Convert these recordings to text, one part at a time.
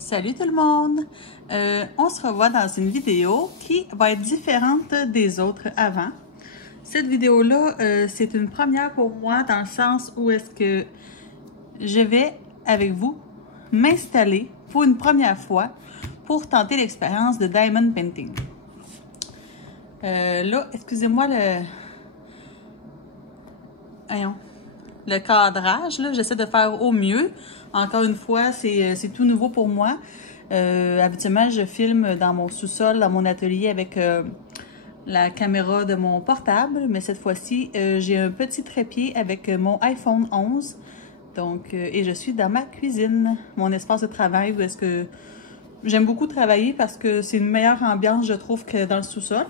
Salut tout le monde! On se revoit dans une vidéo qui va être différente des autres avant. Cette vidéo-là, c'est une première pour moi dans le sens où est-ce que je vais, avec vous, m'installer pour une première fois pour tenter l'expérience de Diamond Painting. Là, excusez-moi le cadrage, là, j'essaie de faire au mieux. Encore une fois, c'est tout nouveau pour moi. Habituellement, je filme dans mon sous-sol, dans mon atelier avec la caméra de mon portable. Mais cette fois-ci, j'ai un petit trépied avec mon iPhone 11. Donc, et je suis dans ma cuisine, mon espace de travail où est-ce que j'aime beaucoup travailler parce que c'est une meilleure ambiance, je trouve, que dans le sous-sol.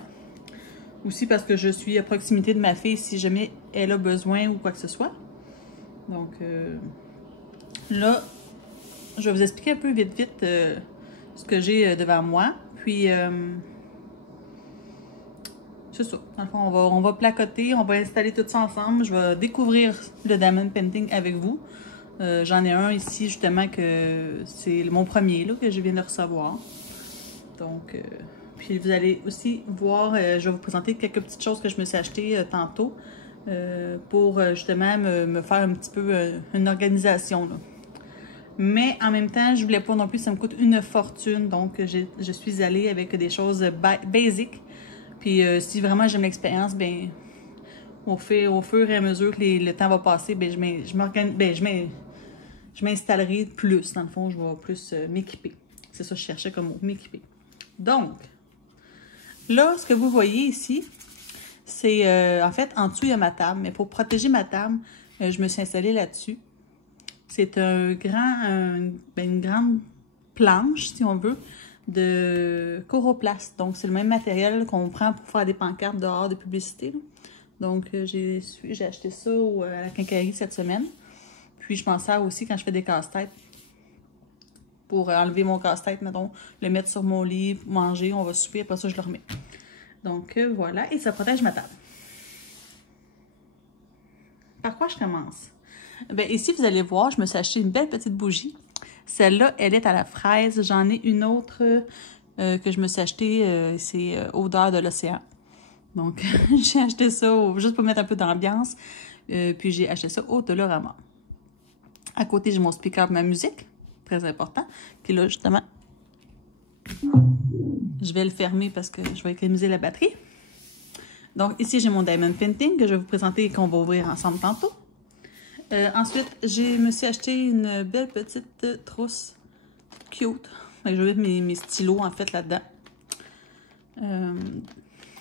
Aussi parce que je suis à proximité de ma fille si jamais elle a besoin ou quoi que ce soit. Donc, là, je vais vous expliquer un peu vite ce que j'ai devant moi. Puis, c'est ça. Dans le fond, on va placoter, on va installer tout ça ensemble. Je vais découvrir le Diamond Painting avec vous. J'en ai un ici, justement, que c'est mon premier là, que je viens de recevoir. Donc, puis vous allez aussi voir, je vais vous présenter quelques petites choses que je me suis achetées tantôt. Pour justement me faire un petit peu une organisation. Là. Mais en même temps, je voulais pas non plus, ça me coûte une fortune. Donc, je suis allée avec des choses basiques. Puis, si vraiment j'aime l'expérience, ben au fur et à mesure que le temps va passer, ben je m'installerai plus. Dans le fond, je vais plus m'équiper. C'est ça que je cherchais comme mot, m'équiper. Donc, là, ce que vous voyez ici, c'est en fait en dessous il y a ma table, mais pour protéger ma table, je me suis installée là-dessus. C'est une grande planche, si on veut, de Coroplast. Donc c'est le même matériel qu'on prend pour faire des pancartes dehors de publicité. Là. Donc j'ai acheté ça à la quincaillerie cette semaine. Puis je m'en sers aussi quand je fais des casse-têtes. Pour enlever mon casse-tête, mettons, le mettre sur mon lit, manger, on va souper, après ça je le remets. Donc, voilà. Et ça protège ma table. Par quoi je commence? Bien, ici, vous allez voir, je me suis acheté une belle petite bougie. Celle-là, elle est à la fraise. J'en ai une autre que je me suis achetée, c'est Odeur de l'océan. Donc, j'ai acheté ça juste pour mettre un peu d'ambiance. Puis, j'ai acheté ça au Dollarama. À côté, j'ai mon speaker de ma musique. Très important. Qui est là, justement. Je vais le fermer parce que je vais économiser la batterie. Donc ici, j'ai mon Diamond Painting que je vais vous présenter et qu'on va ouvrir ensemble tantôt. Ensuite, je me suis acheté une belle petite trousse cute. Je vais mettre mes stylos en fait là-dedans.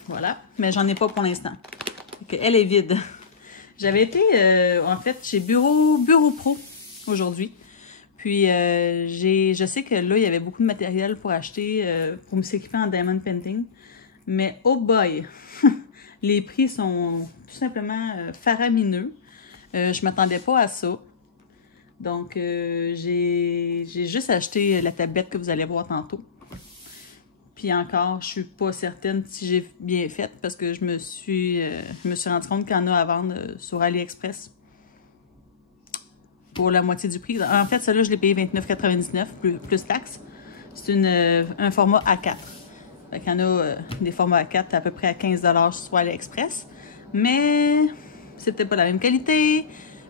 Voilà. Mais j'en ai pas pour l'instant. Elle est vide. J'avais été en fait chez Bureau Pro aujourd'hui. Puis, je sais que là, il y avait beaucoup de matériel pour acheter, pour me s'équiper en Diamond Painting. Mais, oh boy! Les prix sont tout simplement faramineux. Je m'attendais pas à ça. Donc, j'ai juste acheté la tablette que vous allez voir tantôt. Puis encore, je suis pas certaine si j'ai bien fait parce que je me suis rendu compte qu'il y en a à vendre sur AliExpress. Pour la moitié du prix. En fait, celle-là, je l'ai payé 29,99 plus taxes. C'est un format A4. Fait qu'il y en a des formats A4 à peu près à 15 $ sur AliExpress. Mais c'était pas la même qualité.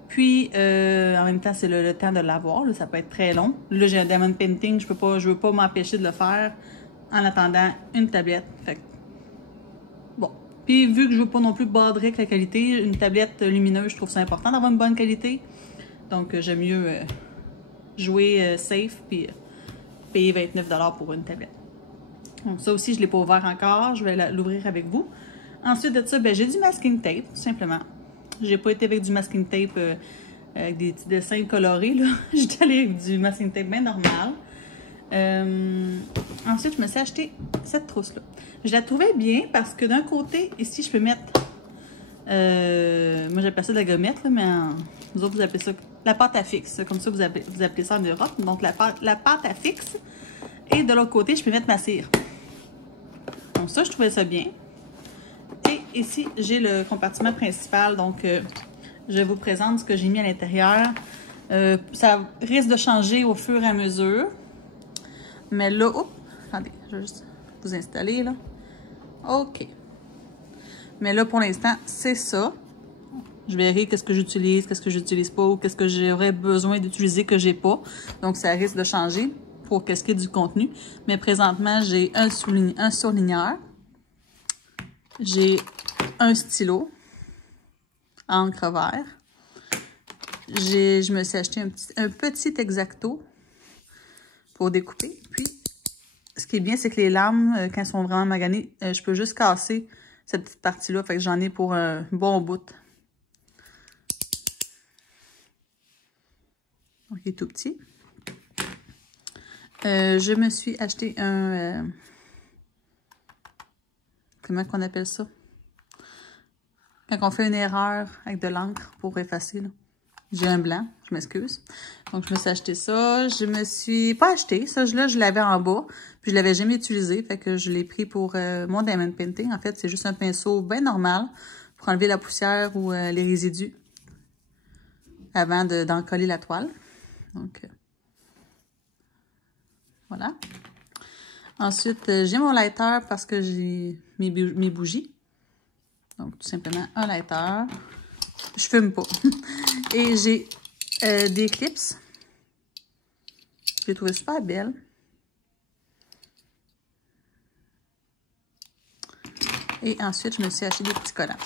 Puis, en même temps, c'est le temps de l'avoir. Ça peut être très long. Là, j'ai un Diamond Painting. Je veux pas m'empêcher de le faire en attendant une tablette. Fait que, bon. Puis, vu que je veux pas non plus bordrer avec la qualité, une tablette lumineuse, je trouve ça important d'avoir une bonne qualité. Donc, j'aime mieux jouer safe puis payer 29 $ pour une tablette. Donc, ça aussi, je ne l'ai pas ouvert encore. Je vais l'ouvrir avec vous. Ensuite de ça, ben, j'ai du masking tape, tout simplement. J'ai pas été avec du masking tape avec des petits dessins colorés. J'étais allée avec du masking tape bien normal. Ensuite, je me suis acheté cette trousse-là. Je la trouvais bien parce que d'un côté, ici, je peux mettre... moi, j'appelle ça de la gommette, là, mais vous autres, vous appelez ça la pâte à fixe. Comme ça, vous appelez ça en Europe. Donc, la pâte à fixe. Et de l'autre côté, je peux mettre ma cire. Donc, ça, je trouvais ça bien. Et ici, j'ai le compartiment principal. Donc, je vous présente ce que j'ai mis à l'intérieur. Ça risque de changer au fur et à mesure. Mais là, oups, attendez, je vais juste vous installer, là. OK. Mais là, pour l'instant, c'est ça. Je verrai qu'est-ce que j'utilise pas, ou qu'est-ce que j'aurais besoin d'utiliser que j'ai pas. Donc, ça risque de changer pour qu'est-ce qui est du contenu. Mais présentement, j'ai un surligneur. J'ai un stylo, encre vert. Je me suis acheté un petit X-Acto pour découper. Puis, ce qui est bien, c'est que les lames, quand elles sont vraiment maganées, je peux juste casser cette petite partie-là. Fait que j'en ai pour un bon bout. Donc, il est tout petit. Je me suis acheté un... comment qu'on appelle ça? Quand on fait une erreur avec de l'encre pour effacer, là. J'ai un blanc, je m'excuse. Donc, je me suis acheté ça. Je me suis pas acheté. Ça, là, je l'avais en bas. Puis, je l'avais jamais utilisé. Fait que je l'ai pris pour mon diamond painting. En fait, c'est juste un pinceau bien normal pour enlever la poussière ou les résidus avant d'en coller la toile. Donc, voilà. Ensuite, j'ai mon lighter parce que j'ai mes bougies. Donc, tout simplement, un lighter. Je fume pas. Et j'ai des clips. Je les trouve super belles. Et ensuite, je me suis acheté des petits collants.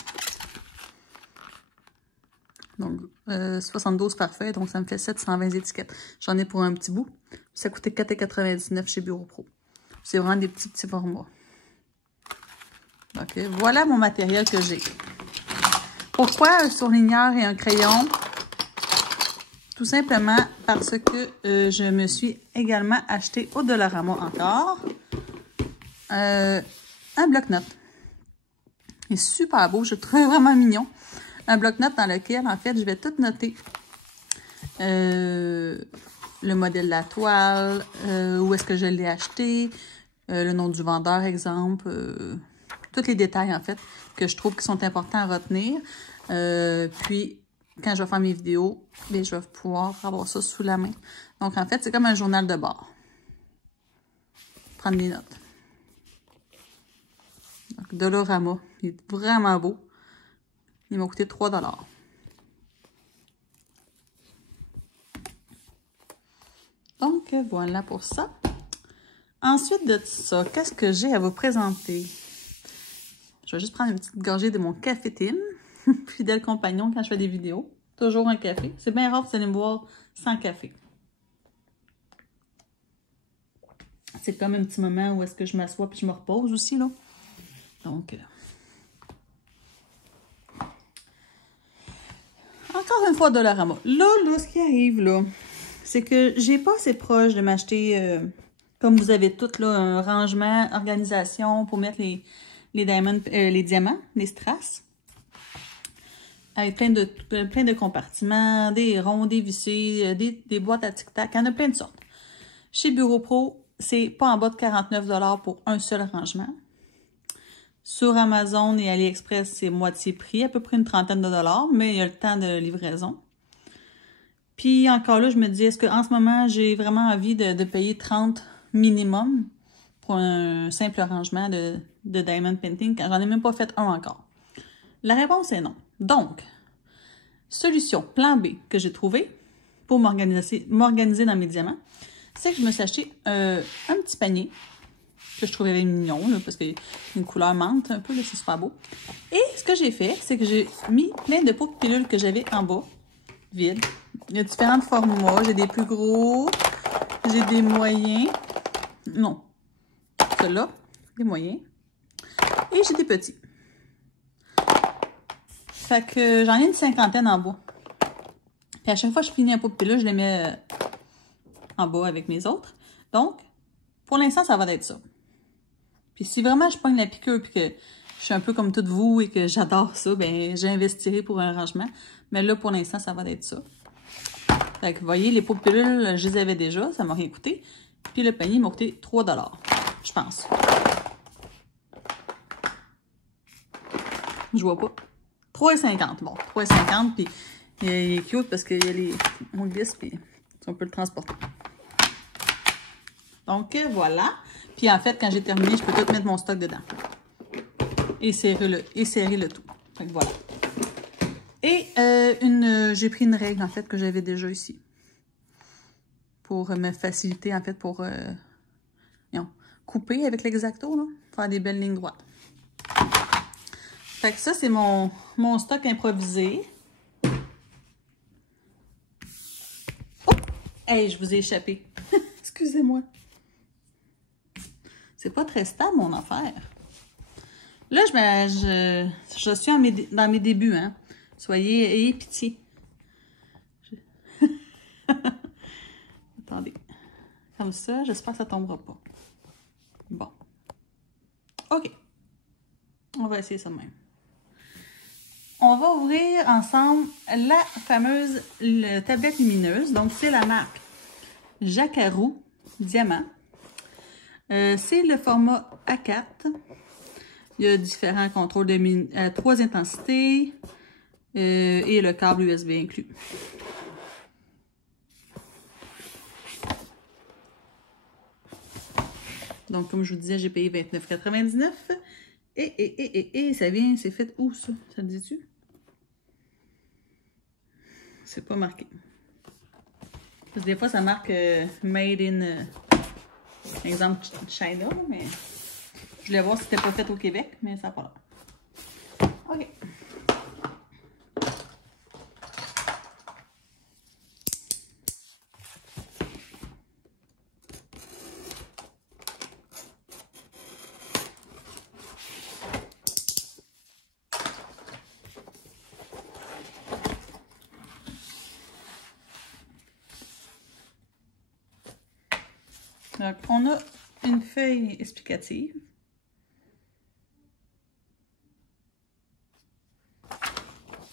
Donc, 72 par feuille, donc ça me fait 720 étiquettes. J'en ai pour un petit bout. Ça coûtait 4,99 chez Bureau Pro. C'est vraiment des petits formats. Donc, voilà mon matériel que j'ai. Pourquoi un surligneur et un crayon? Tout simplement parce que je me suis également acheté au Dollarama encore un bloc-notes. Il est super beau, je le trouve vraiment mignon. Un bloc-notes dans lequel, en fait, je vais tout noter. Le modèle de la toile, où est-ce que je l'ai acheté, le nom du vendeur, exemple, tous les détails, en fait, que je trouve qui sont importants à retenir. Puis, quand je vais faire mes vidéos, bien, je vais pouvoir avoir ça sous la main. Donc, en fait, c'est comme un journal de bord. Prendre des notes. Donc, Dollarama. Il est vraiment beau. Il m'a coûté 3 $. Donc, voilà pour ça. Ensuite de ça, qu'est-ce que j'ai à vous présenter? Je vais juste prendre une petite gorgée de mon café Tim. Fidèle compagnon quand je fais des vidéos. Toujours un café. C'est bien rare que vous allez me voir sans café. C'est comme un petit moment où est-ce que je m'assois puis je me repose aussi, là. Donc, encore une fois, Dollarama. Là, ce qui arrive, là, c'est que j'ai pas assez proche de m'acheter, comme vous avez toutes, là, un rangement, organisation pour mettre les diamants, les diamants, les strass. Avec plein de compartiments, des ronds, des vissés, des boîtes à tic-tac. Il y en a plein de sortes. Chez Bureau Pro, c'est pas en bas de 49 $ pour un seul rangement. Sur Amazon et AliExpress, c'est moitié prix, à peu près une trentaine de dollars, mais il y a le temps de livraison. Puis encore là, je me dis, est-ce qu'en ce moment, j'ai vraiment envie de payer 30 minimum pour un simple rangement de diamond painting quand j'en ai même pas fait un encore? La réponse est non. Donc, solution, plan B que j'ai trouvé pour m'organiser dans mes diamants, c'est que je me suis acheté un petit panier que je trouvais mignon, là, parce qu'il y a une couleur menthe un peu, c'est super beau. Et ce que j'ai fait, c'est que j'ai mis plein de pots de pilules que j'avais en bas, vides. Il y a différents formats, j'ai des plus gros, j'ai des moyens, non, ceux-là, des moyens, et j'ai des petits. Fait que j'en ai une cinquantaine en bas. Puis à chaque fois que je finis un pot de pilule, je les mets en bas avec mes autres. Donc, pour l'instant, ça va être ça. Puis si vraiment je pogne la piqûre et que je suis un peu comme toutes vous et que j'adore ça, ben j'investirai pour un rangement. Mais là, pour l'instant, ça va être ça. Fait que vous voyez, les pots de pilules, je les avais déjà, ça m'a rien coûté. Puis le panier m'a coûté 3 $, je pense. Je vois pas. 3,50 $. Bon, 3,50 $, puis il est cute parce qu'il y a les... on glisse, puis on peut le transporter. Donc, voilà. Puis en fait, quand j'ai terminé, je peux tout mettre mon stock dedans. Et serrer le tout. Donc, voilà. Et j'ai pris une règle, en fait, que j'avais déjà ici. Pour me faciliter, en fait, pour couper avec l'exacto, là. Faire des belles lignes droites. Fait que ça, c'est mon stock improvisé. Oh! Hey, je vous ai échappé. Excusez-moi. C'est pas très stable, mon affaire. Là, je suis dans mes débuts, hein. Ayez pitié. Attendez. Comme ça, j'espère que ça tombera pas. Bon. OK. On va essayer ça de même. On va ouvrir ensemble la fameuse tablette lumineuse. Donc, c'est la marque Jacarou Diamant. C'est le format A4. Il y a différents contrôles de 3 intensités et le câble USB inclus. Donc, comme je vous disais, j'ai payé 29,99 $. Et ça vient, c'est fait où ça? Ça te dit-tu? C'est pas marqué. Parce que des fois, ça marque Made in, exemple, China, mais je voulais voir si c'était pas fait au Québec, mais ça n'a pas l'air. OK. Donc, on a une feuille explicative.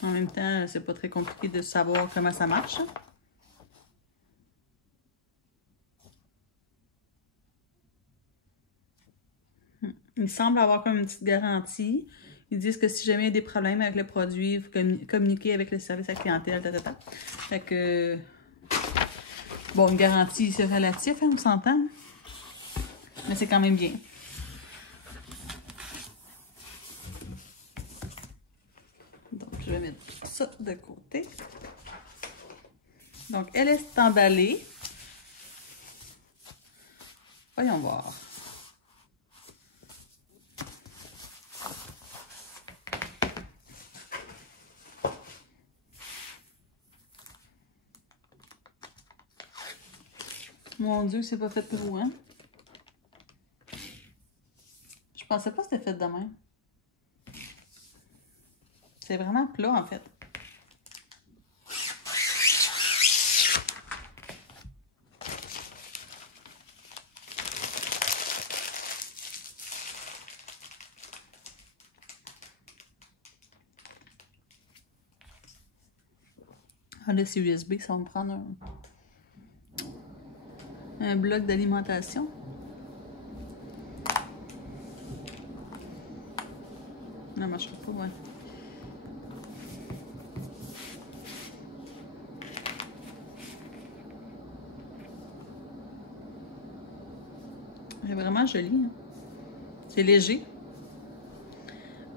En même temps, c'est pas très compliqué de savoir comment ça marche. Il semble avoir comme une petite garantie. Ils disent que si jamais il y a des problèmes avec le produit, vous communiquez avec le service à la clientèle, Fait que... Bon, une garantie, c'est relatif, hein, on s'entend. Mais c'est quand même bien. Donc, je vais mettre ça de côté. Donc, elle est emballée. Voyons voir. Mon Dieu, c'est pas fait pour vous, hein? Je pensais pas que c'était fait de même. C'est vraiment plat, en fait. Ah, là, c'est USB, ça va me prendre un bloc d'alimentation. Non, marche pas, ouais. C'est vraiment joli. Hein? C'est léger.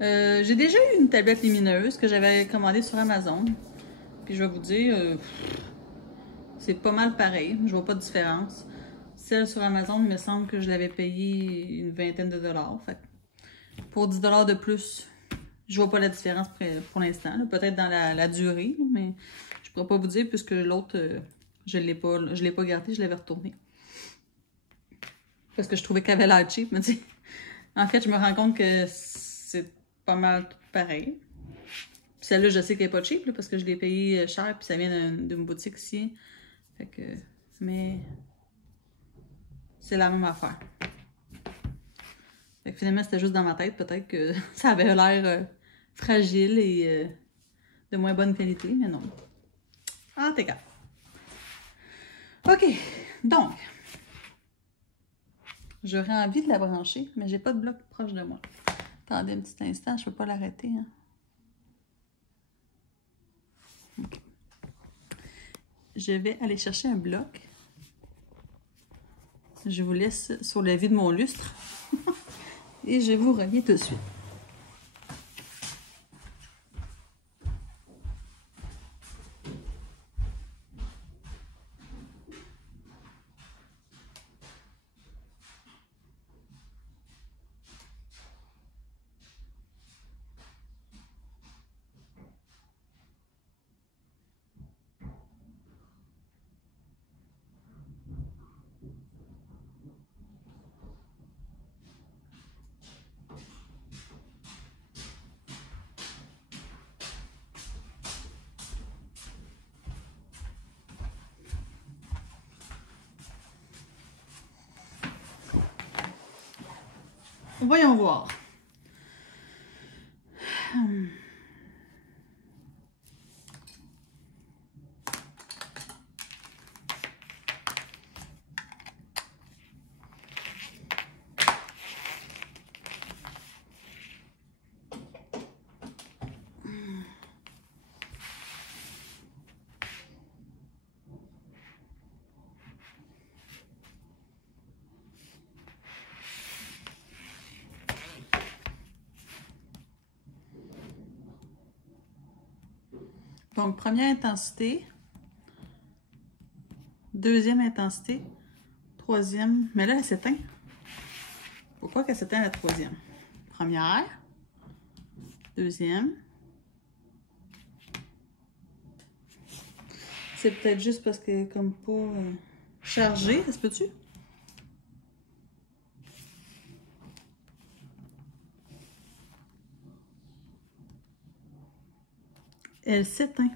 J'ai déjà eu une tablette lumineuse que j'avais commandée sur Amazon. Puis je vais vous dire, c'est pas mal pareil. Je vois pas de différence. Celle sur Amazon, il me semble que je l'avais payée une vingtaine de dollars. Fait pour 10 $ de plus, je vois pas la différence pour l'instant. Peut-être dans la durée, mais je pourrais pas vous dire puisque l'autre, je l'ai pas gardé, je l'avais retourné. Parce que je trouvais qu'elle avait l'air cheap. Mais en fait, je me rends compte que c'est pas mal pareil. Puis celle-là, je sais qu'elle n'est pas cheap, là, parce que je l'ai payée cher, puis ça vient d'une boutique ici. Fait que, mais c'est la même affaire. Fait que finalement, c'était juste dans ma tête, peut-être que ça avait l'air fragile et de moins bonne qualité, mais non. Ah, t'es grave. OK, donc, j'aurais envie de la brancher, mais j'ai pas de bloc proche de moi. Attendez un petit instant, je peux pas l'arrêter. Hein. Okay. Je vais aller chercher un bloc. Je vous laisse sur la vie de mon lustre. Et je vous reviens tout de suite. Voyons voir. Donc, première intensité, deuxième intensité, troisième, mais là, elle s'éteint. Pourquoi qu'elle s'éteint la troisième? Première, deuxième. C'est peut-être juste parce qu'elle est comme pas chargée, ça se peut-tu? Elle s'éteint.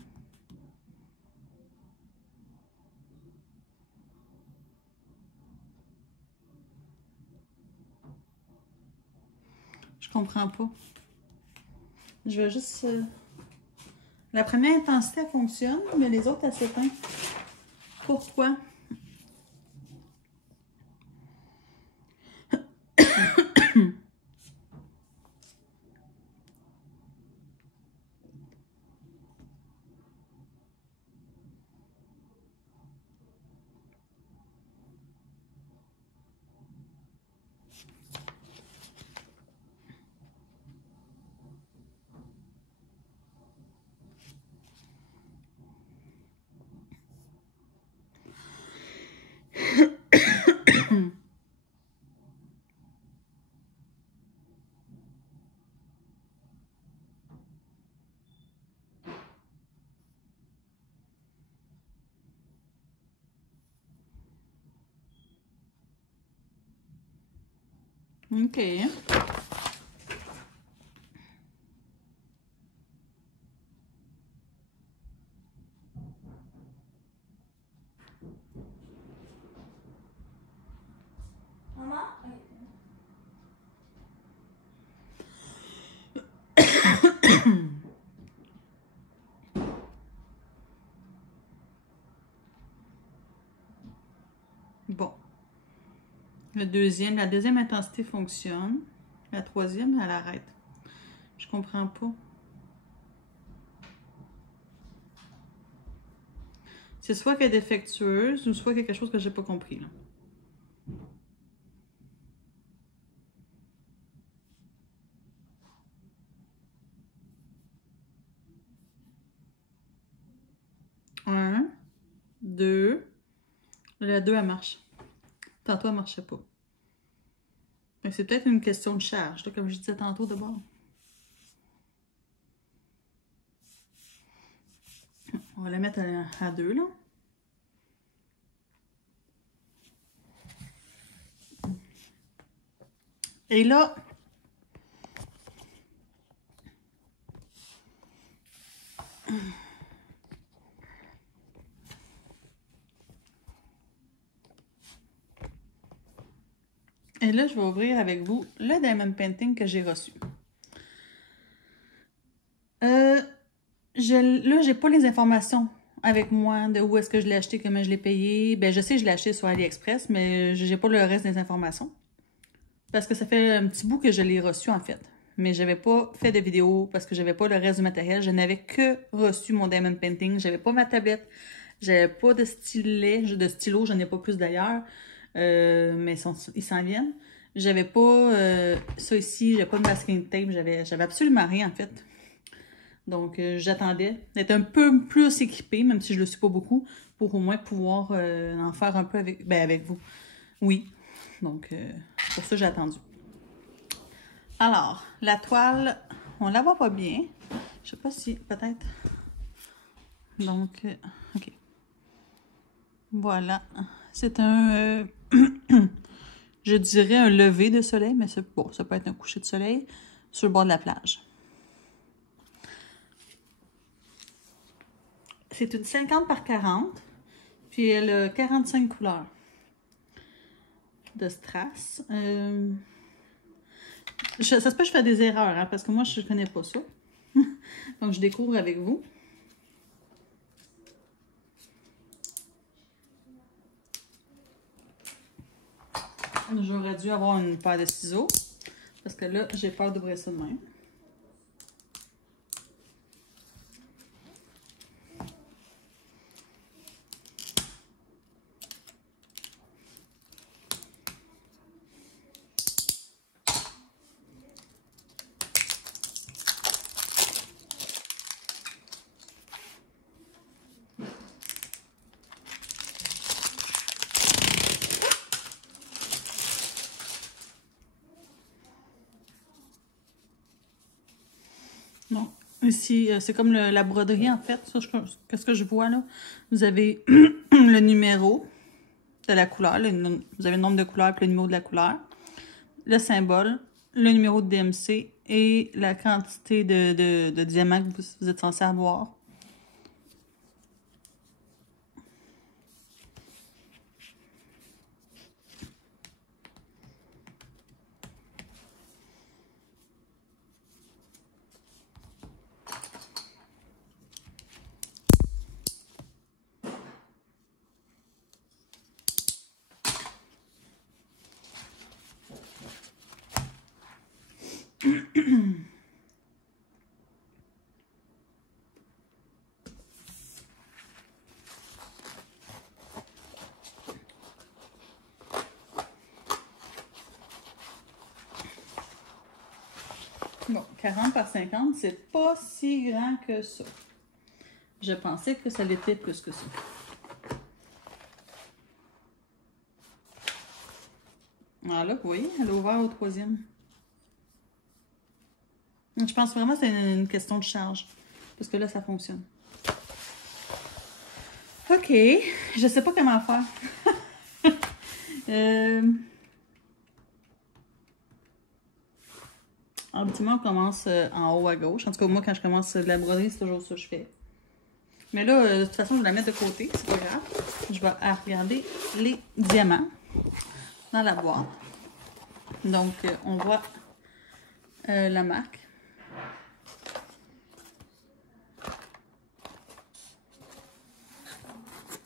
Je comprends pas. Je vais juste... La première intensité, elle fonctionne, mais les autres, elles s'éteignent. Pourquoi? OK. Maman? Bon. La deuxième intensité fonctionne. La troisième, elle arrête. Je comprends pas. C'est soit qu'elle est défectueuse ou soit quelque chose que j'ai pas compris, là. Un, deux. La deux, elle marche. Tantôt, elle marchait pas. C'est peut-être une question de charge, là, comme je disais tantôt de bord. On va la mettre à deux, là. Et là, je vais ouvrir avec vous le Diamond Painting que j'ai reçu. Là, j'ai pas les informations avec moi de où est-ce que je l'ai acheté, comment je l'ai payé. Ben, je sais que je l'ai acheté sur AliExpress, mais j'ai pas le reste des informations. Parce que ça fait un petit bout que je l'ai reçu, en fait. Mais j'avais pas fait de vidéo parce que j'avais pas le reste du matériel. Je n'avais que reçu mon Diamond Painting. J'avais pas ma tablette. J'avais pas de stylet, de stylo. J'en ai pas plus d'ailleurs. mais ils s'en viennent. J'avais pas ça ici, j'avais pas de masking tape, j'avais absolument rien en fait. Donc j'attendais d'être un peu plus équipée, même si je le suis pas beaucoup, pour au moins pouvoir en faire un peu avec vous. Oui, donc pour ça j'ai attendu. Alors, la toile, on la voit pas bien. Je sais pas si, peut-être. Donc, ok. Voilà. C'est un, je dirais un lever de soleil, mais bon, ça peut être un coucher de soleil sur le bord de la plage. C'est une 50 par 40, puis elle a 45 couleurs de strass. Ça se peut que je fais des erreurs, hein, parce que moi, je ne connais pas ça. Donc, je découvre avec vous. J'aurais dû avoir une paire de ciseaux, parce que là, j'ai peur d'ouvrir ça de même. Non. Ici, c'est comme la broderie, en fait. Qu'est-ce que je vois, là? Vous avez le numéro de la couleur. Vous avez le nombre de couleurs et le numéro de la couleur. Le symbole, le numéro de DMC et la quantité de diamants que vous êtes censé avoir. Bon, 40 par 50, c'est pas si grand que ça. Je pensais que ça l'était plus que ça. Alors là, vous voyez, elle a ouvert au troisième. Je pense vraiment que c'est une question de charge. Parce que là, ça fonctionne. OK. Je sais pas comment faire. Habituellement, on commence en haut à gauche. En tout cas, moi, quand je commence de la broderie, c'est toujours ça que je fais. Mais là, de toute façon, je vais la mettre de côté. C'est pas grave. Je vais regarder les diamants dans la boîte. Donc, on voit la marque.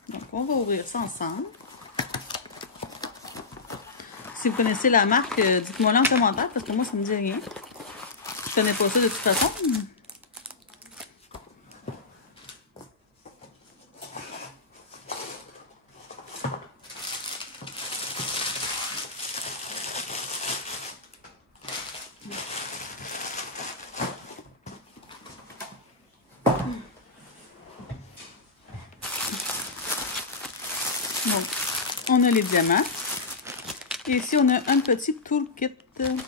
Donc, on va ouvrir ça ensemble. Si vous connaissez la marque, dites-moi là en commentaire parce que moi, ça me dit rien. Je connais pas ça de toute façon. Donc, on a les diamants. Et ici, on a un petit toolkit.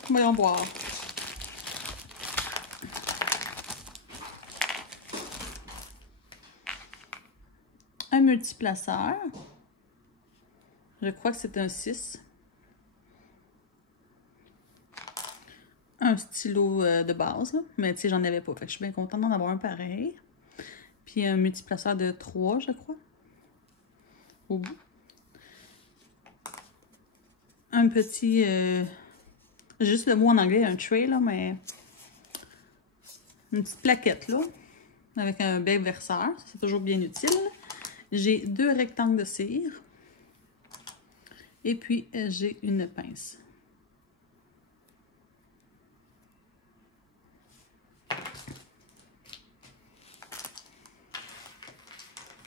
Voyons voir. Un multiplaceur. Je crois que c'est un 6. Un stylo de base. Mais tu sais, j'en avais pas. Fait que je suis bien contente d'en avoir un pareil. Puis un multiplaceur de 3, je crois. Au bout. Un petit... juste le mot en anglais, un tray, là, mais... Une petite plaquette, là. Avec un bec verseur. C'est toujours bien utile. J'ai 2 rectangles de cire. Et puis, j'ai une pince.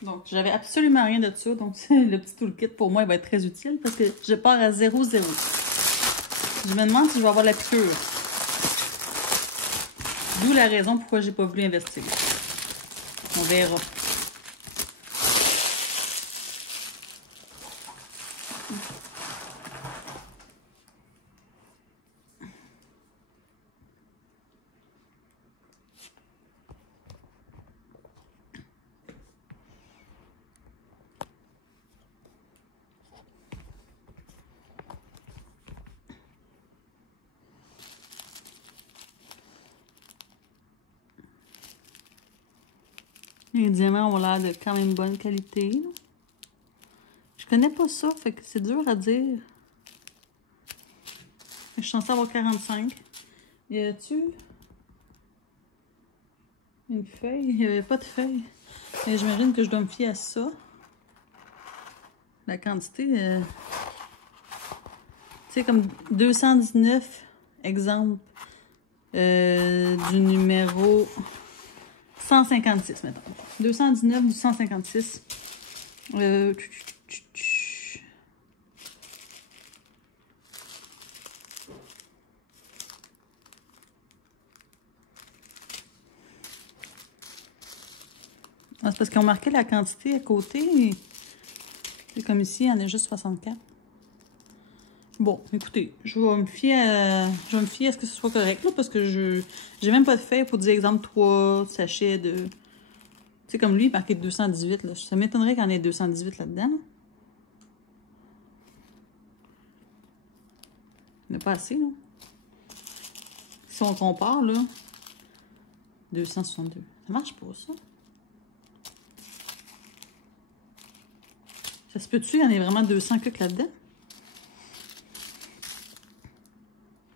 Donc, j'avais absolument rien de ça. Donc, le petit toolkit, pour moi, il va être très utile parce que je pars à 0,0. Je me demande si je vais avoir la piqûre. D'où la raison pourquoi j'ai pas voulu investir. On verra. Les diamants ont l'air de quand même bonne qualité. Je connais pas ça, fait que c'est dur à dire. Je suis censée avoir 45. Y a-tu une feuille? Il n'y avait pas de feuille. J'imagine que je dois me fier à ça. La quantité, tu sais, comme 219 exemple du numéro 156, mettons. 219 du 156. Ah, c'est parce qu'ils ont marqué la quantité à côté. C'est comme ici, il y en a juste 64. Bon, écoutez, je vais me fier à ce que ce soit correct, là, parce que j'ai même pas de feuille pour dire, exemple, 3 sachets de... Tu sais, comme lui, il marqué 218, là. Ça m'étonnerait qu'il y en ait 218 là-dedans. Là. Il n'y en a pas assez, là. Si on compare, là, 262. Ça marche pas, ça? Ça se peut-tu, il y en a vraiment 200 que là-dedans?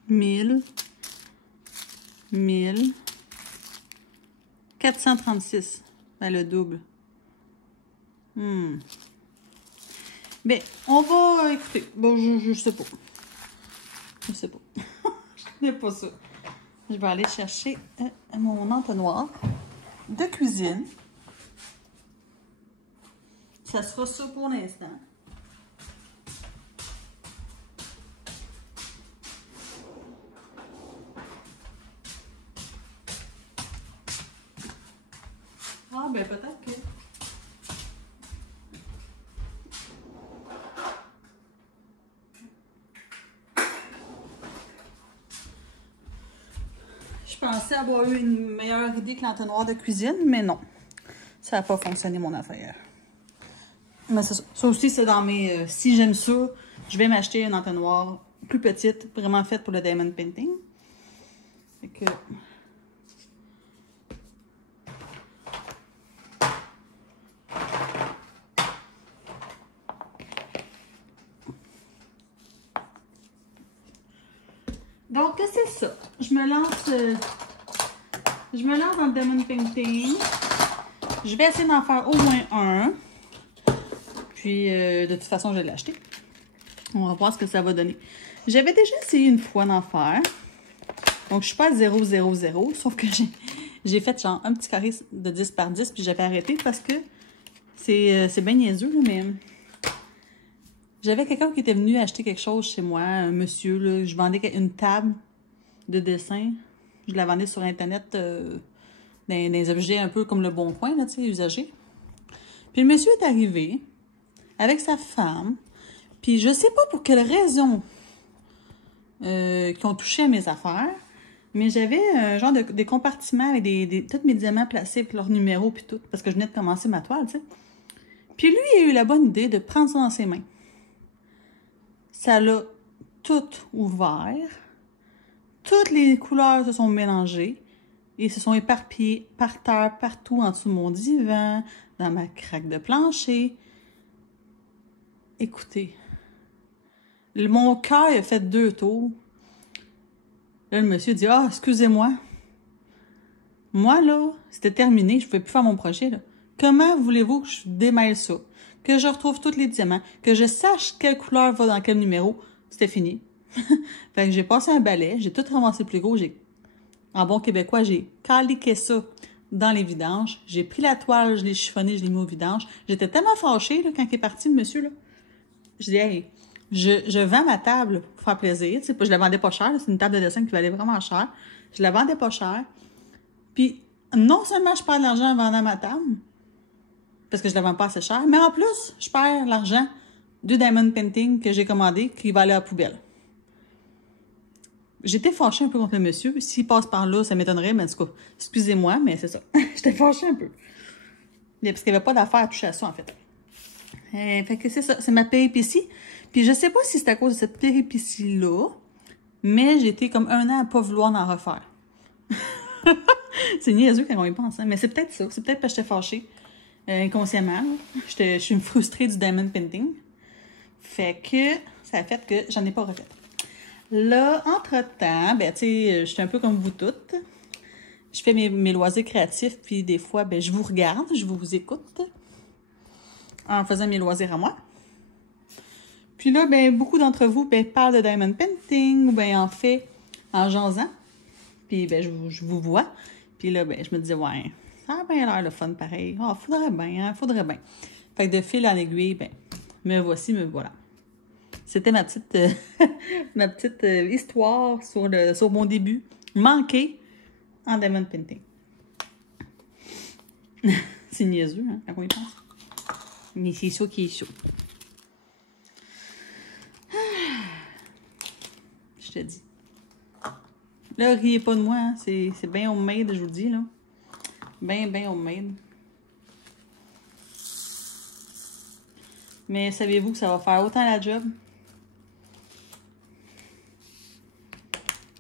1000. 436. Ben, le double. Ben, on va écouter. Bon, je sais pas. Je sais pas. Je connais pas ça. Je vais aller chercher mon entonnoir de cuisine. Ça sera ça pour l'instant. Ah, ben peut-être que... Je pensais avoir eu une meilleure idée que l'entonnoir de cuisine, mais non. Ça n'a pas fonctionné, mon affaire. Mais ça aussi, c'est dans mes... si j'aime ça, je vais m'acheter une entonnoir plus petite, vraiment faite pour le diamond painting. Fait que... Donc, c'est ça. Je me lance dans le diamond painting. Je vais essayer d'en faire au moins un. Puis, de toute façon, je vais l'acheter. On va voir ce que ça va donner. J'avais déjà essayé une fois d'en faire. Donc, je suis pas à 0, 0, 0. Sauf que j'ai fait genre un petit carré de 10 par 10. Puis, j'avais arrêté parce que c'est bien niaiseux, là, mais... J'avais quelqu'un qui était venu acheter quelque chose chez moi, un monsieur, là. Je vendais une table de dessin. Je la vendais sur Internet dans des objets un peu comme le Bon Coin, là, tu sais, usagés. Puis le monsieur est arrivé avec sa femme. Puis je sais pas pour quelle raison qui ont touché à mes affaires, mais j'avais un genre des compartiments avec tous mes diamants placés avec leurs numéros puis tout, parce que je venais de commencer ma toile, tu sais. Puis lui, il a eu la bonne idée de prendre ça dans ses mains. Ça l'a tout ouvert. Toutes les couleurs se sont mélangées et se sont éparpillées par terre, partout en dessous de mon divan, dans ma craque de plancher. Écoutez, mon cœur a fait 2 tours. Là, le monsieur dit « Ah, excusez-moi. Moi, là, c'était terminé. Je ne pouvais plus faire mon projet. Là. Comment voulez-vous que je démêle ça? Que je retrouve tous les diamants, que je sache quelle couleur va dans quel numéro. » C'était fini. Fait que j'ai passé un balai, j'ai tout ramassé plus gros. En bon québécois, j'ai caliqué ça dans les vidanges. J'ai pris la toile, je l'ai chiffonnée, je l'ai mis au vidange. J'étais tellement fâchée là, quand il est parti, le monsieur, là. Je dis, hey, je vends ma table pour faire plaisir. Tu sais, je la vendais pas cher. C'est une table de dessin qui valait vraiment cher. Je la vendais pas cher. Puis, non seulement je perds de l'argent en vendant ma table, parce que je la vends pas assez cher, mais en plus, je perds l'argent du diamond painting que j'ai commandé qui va aller à la poubelle. J'étais fâchée un peu contre le monsieur. S'il passe par là, ça m'étonnerait, mais en tout cas, excusez-moi, mais c'est ça. J'étais fâchée un peu. Parce qu'il n'y avait pas d'affaire à toucher à ça, en fait. Fait que c'est ça, c'est ma péripétie. Puis je sais pas si c'est à cause de cette péripétie-là, mais j'ai été comme 1 an à pas vouloir en refaire. C'est niaiseux quand on y pense, hein? Mais c'est peut-être ça. C'est peut-être parce que j'étais fâchée inconsciemment. Je suis frustrée du diamond painting. Fait que ça a fait que j'en ai pas refait. Là, entre-temps, ben tu sais, je suis un peu comme vous toutes. Je fais mes loisirs créatifs, puis des fois, ben je vous regarde, je vous écoute en faisant mes loisirs à moi. Puis là, ben beaucoup d'entre vous ben, parlent de diamond painting ou ben en fait en jasant. Puis ben je vous vois. Puis là, ben je me disais, ouais, ça a bien l'air le fun pareil. Ah, faudrait bien, hein, faudrait bien. Fait que de fil en aiguille, ben, me voici, me voilà. C'était ma petite, ma petite histoire sur mon début manqué en diamond painting. C'est niaiseux, hein, quand on y pense. Mais c'est ça qui est chaud. Je te dis. Là, riez pas de moi, hein. C'est bien homemade, je vous le dis, là. Bien homemade. Mais savez-vous que ça va faire autant la job?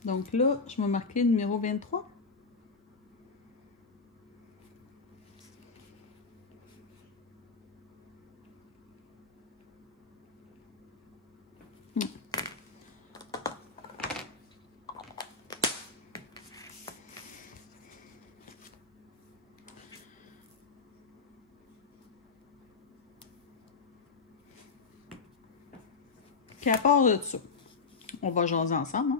Donc là, je vais marquer le numéro 23. Puis à part de ça, on va jaser ensemble. Hein?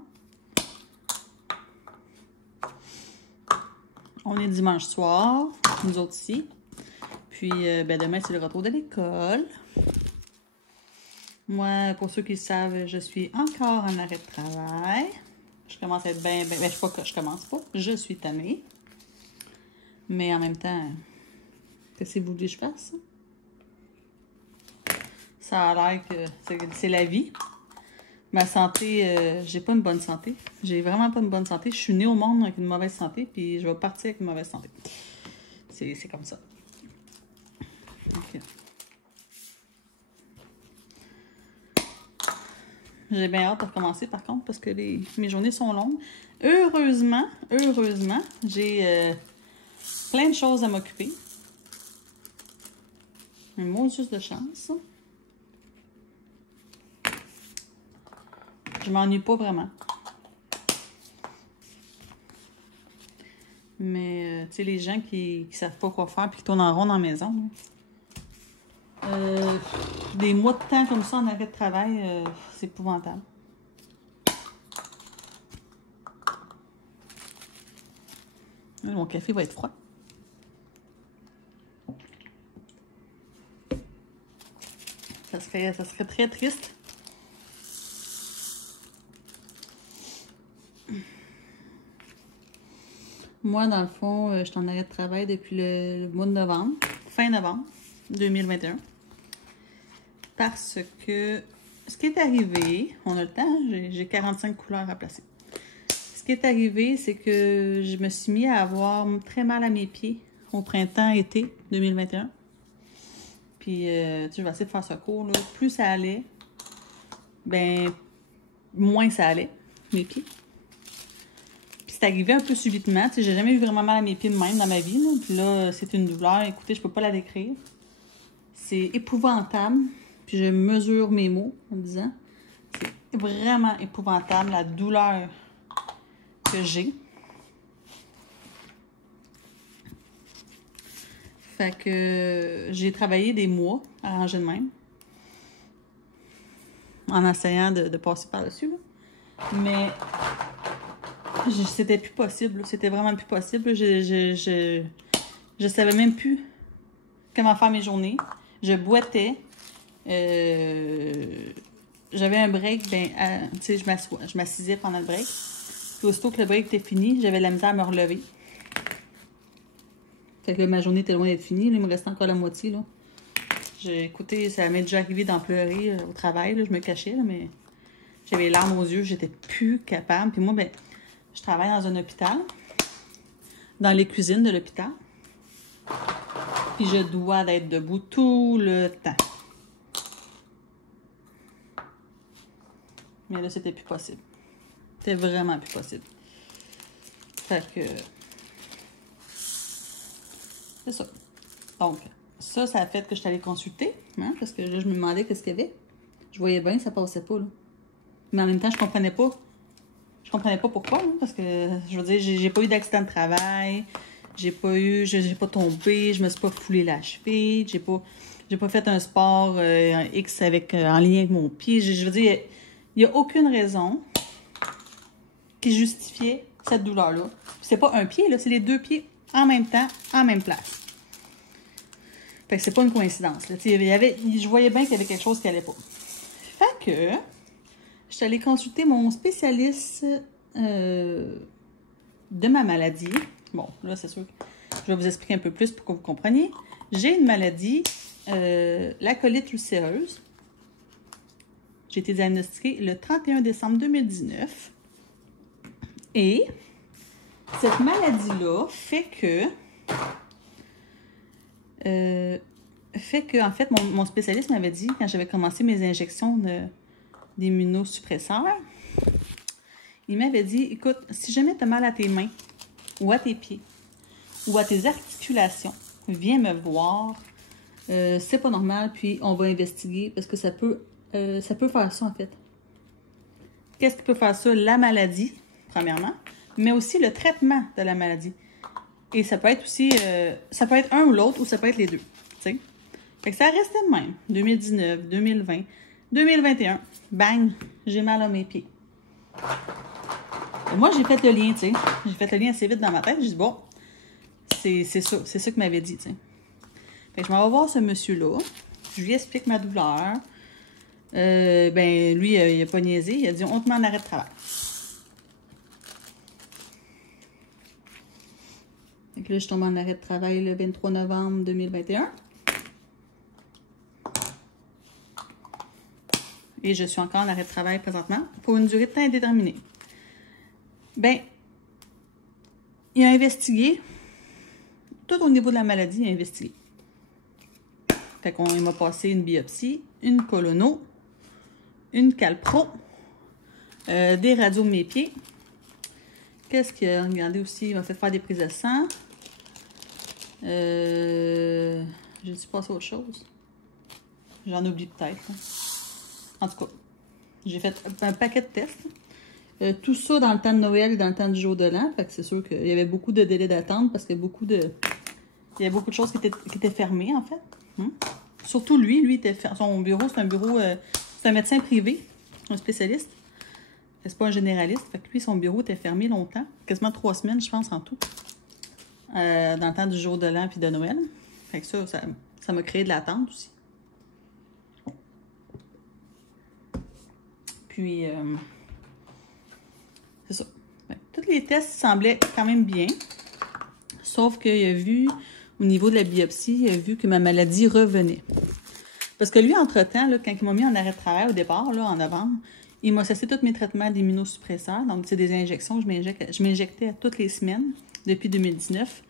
On est dimanche soir, nous autres ici. Puis ben demain, c'est le retour de l'école. Moi, pour ceux qui le savent, je suis encore en arrêt de travail. Je commence à être bien... Ben, je sais pas que je commence pas. Je suis tannée. Mais en même temps, qu'est-ce que vous voulez que je fasse? Ça a l'air que c'est la vie. Ma santé, j'ai pas une bonne santé. J'ai vraiment pas une bonne santé. Je suis née au monde avec une mauvaise santé, puis je vais partir avec une mauvaise santé. C'est comme ça. Okay. J'ai bien hâte de recommencer, par contre, parce que mes journées sont longues. Heureusement, j'ai plein de choses à m'occuper. Un mot juste de chance. Je m'ennuie pas vraiment. Mais, tu sais, les gens qui savent pas quoi faire puis qui tournent en rond dans la maison, des mois de temps comme ça en arrêt de travail, c'est épouvantable. Mon café va être froid. Ça serait très triste. Moi, dans le fond, je suis en arrêt de travail depuis le mois de novembre, fin novembre 2021. Parce que ce qui est arrivé, on a le temps, j'ai 45 couleurs à placer. Ce qui est arrivé, c'est que je me suis mis à avoir très mal à mes pieds au printemps-été 2021. Puis, tu sais, je vais essayer de faire ce cours, là. Plus ça allait, ben, moins ça allait, mes pieds. C'est arrivé un peu subitement. Tu sais, j'ai jamais eu vraiment mal à mes pieds de même dans ma vie. Là. Puis là, c'est une douleur. Écoutez, je peux pas la décrire. C'est épouvantable. Puis je mesure mes mots en disant. C'est vraiment épouvantable la douleur que j'ai. Fait que j'ai travaillé des mois à ranger de même. En essayant de passer par-dessus. Mais c'était plus possible. C'était vraiment plus possible. Je savais même plus comment faire mes journées. Je boitais. J'avais un break, ben, tu sais, je m'assisais pendant le break. Puis aussitôt que le break était fini, j'avais la misère à me relever. Fait que là, ma journée était loin d'être finie. Là, il me restait encore la moitié, là. Écoutez, ça m'est déjà arrivé d'en pleurer au travail, là. Je me cachais, là, mais j'avais les larmes aux yeux. J'étais plus capable. Puis moi, ben, je travaille dans un hôpital, dans les cuisines de l'hôpital. Puis je dois d'être debout tout le temps. Mais là, c'était plus possible. C'était vraiment plus possible. Fait que... c'est ça. Donc, ça a fait que je suis allée consulter, hein, parce que là, je me demandais qu'est-ce qu'il y avait. Je voyais bien que ça passait pas, là. Mais en même temps, je comprenais pas. Je comprenais pas pourquoi, hein, parce que, je veux dire, j'ai pas eu d'accident de travail, j'ai pas tombé, je me suis pas foulé la cheville, j'ai pas fait un sport X avec, en lien avec mon pied. Je veux dire, il y a aucune raison qui justifiait cette douleur-là. C'est pas un pied, là, c'est les deux pieds en même temps, en même place. Fait que c'est pas une coïncidence. Là. Je voyais bien qu'il y avait quelque chose qui allait pas. Fait que je suis allée consulter mon spécialiste de ma maladie. Bon, là, c'est sûr que je vais vous expliquer un peu plus pour que vous compreniez. J'ai une maladie, la colite ulcéreuse. J'ai été diagnostiquée le 31 décembre 2019. Et cette maladie-là fait que, en fait, mon spécialiste m'avait dit, quand j'avais commencé mes injections d'immunosuppresseurs, il m'avait dit, écoute, si jamais tu as mal à tes mains, ou à tes pieds, ou à tes articulations, viens me voir. C'est pas normal, puis on va investiguer, parce que ça peut faire ça, en fait. Qu'est-ce qui peut faire ça? La maladie, premièrement, mais aussi le traitement de la maladie. Et ça peut être aussi, ça peut être un ou l'autre, ou ça peut être les deux, tu sais. Fait que ça restait de même. 2019, 2020, 2021, bang, j'ai mal à mes pieds. Et moi, j'ai fait le lien, tu sais. J'ai fait le lien assez vite dans ma tête. J'ai dit, bon, c'est ça qu'il m'avait dit, tu sais. Fait que je m'en vais voir ce monsieur-là. Je lui explique ma douleur. Ben, lui, il a pas niaisé. Il a dit, on te met en arrêt de travail. Fait que là, je tombe en arrêt de travail le 23 novembre 2021. Et je suis encore en arrêt de travail présentement pour une durée de temps indéterminée. Ben, il a investigué. Tout au niveau de la maladie, il a investigué. Fait qu'il m'a passé une biopsie, une colono, une calpro, des radios de mes pieds. Qu'est-ce qu'il a regardé aussi? Il m'a fait faire des prises de sang. J'ai dû passer à autre chose. J'en oublie peut-être. En tout cas, j'ai fait un paquet de tests. Tout ça dans le temps de Noël et dans le temps du jour de l'an. Fait que c'est sûr qu'il y avait beaucoup de délais d'attente parce qu'il y a beaucoup de choses qui étaient fermées, en fait. Surtout lui était son bureau, c'est un bureau, c'est un médecin privé, un spécialiste. C'est pas un généraliste. Fait que lui, son bureau était fermé longtemps, quasiment 3 semaines, je pense, en tout. Dans le temps du jour de l'an puis de Noël. Fait que ça m'a créé de l'attente aussi. Puis, c'est ça. Ouais. Tous les tests semblaient quand même bien. Sauf qu'il a vu, au niveau de la biopsie, il a vu que ma maladie revenait. Parce que lui, entre-temps, là, quand il m'a mis en arrêt de travail au départ, là, en novembre, il m'a cessé tous mes traitements d'immunosuppresseurs. Donc, c'est des injections que je m'injectais à toutes les semaines, depuis 2019,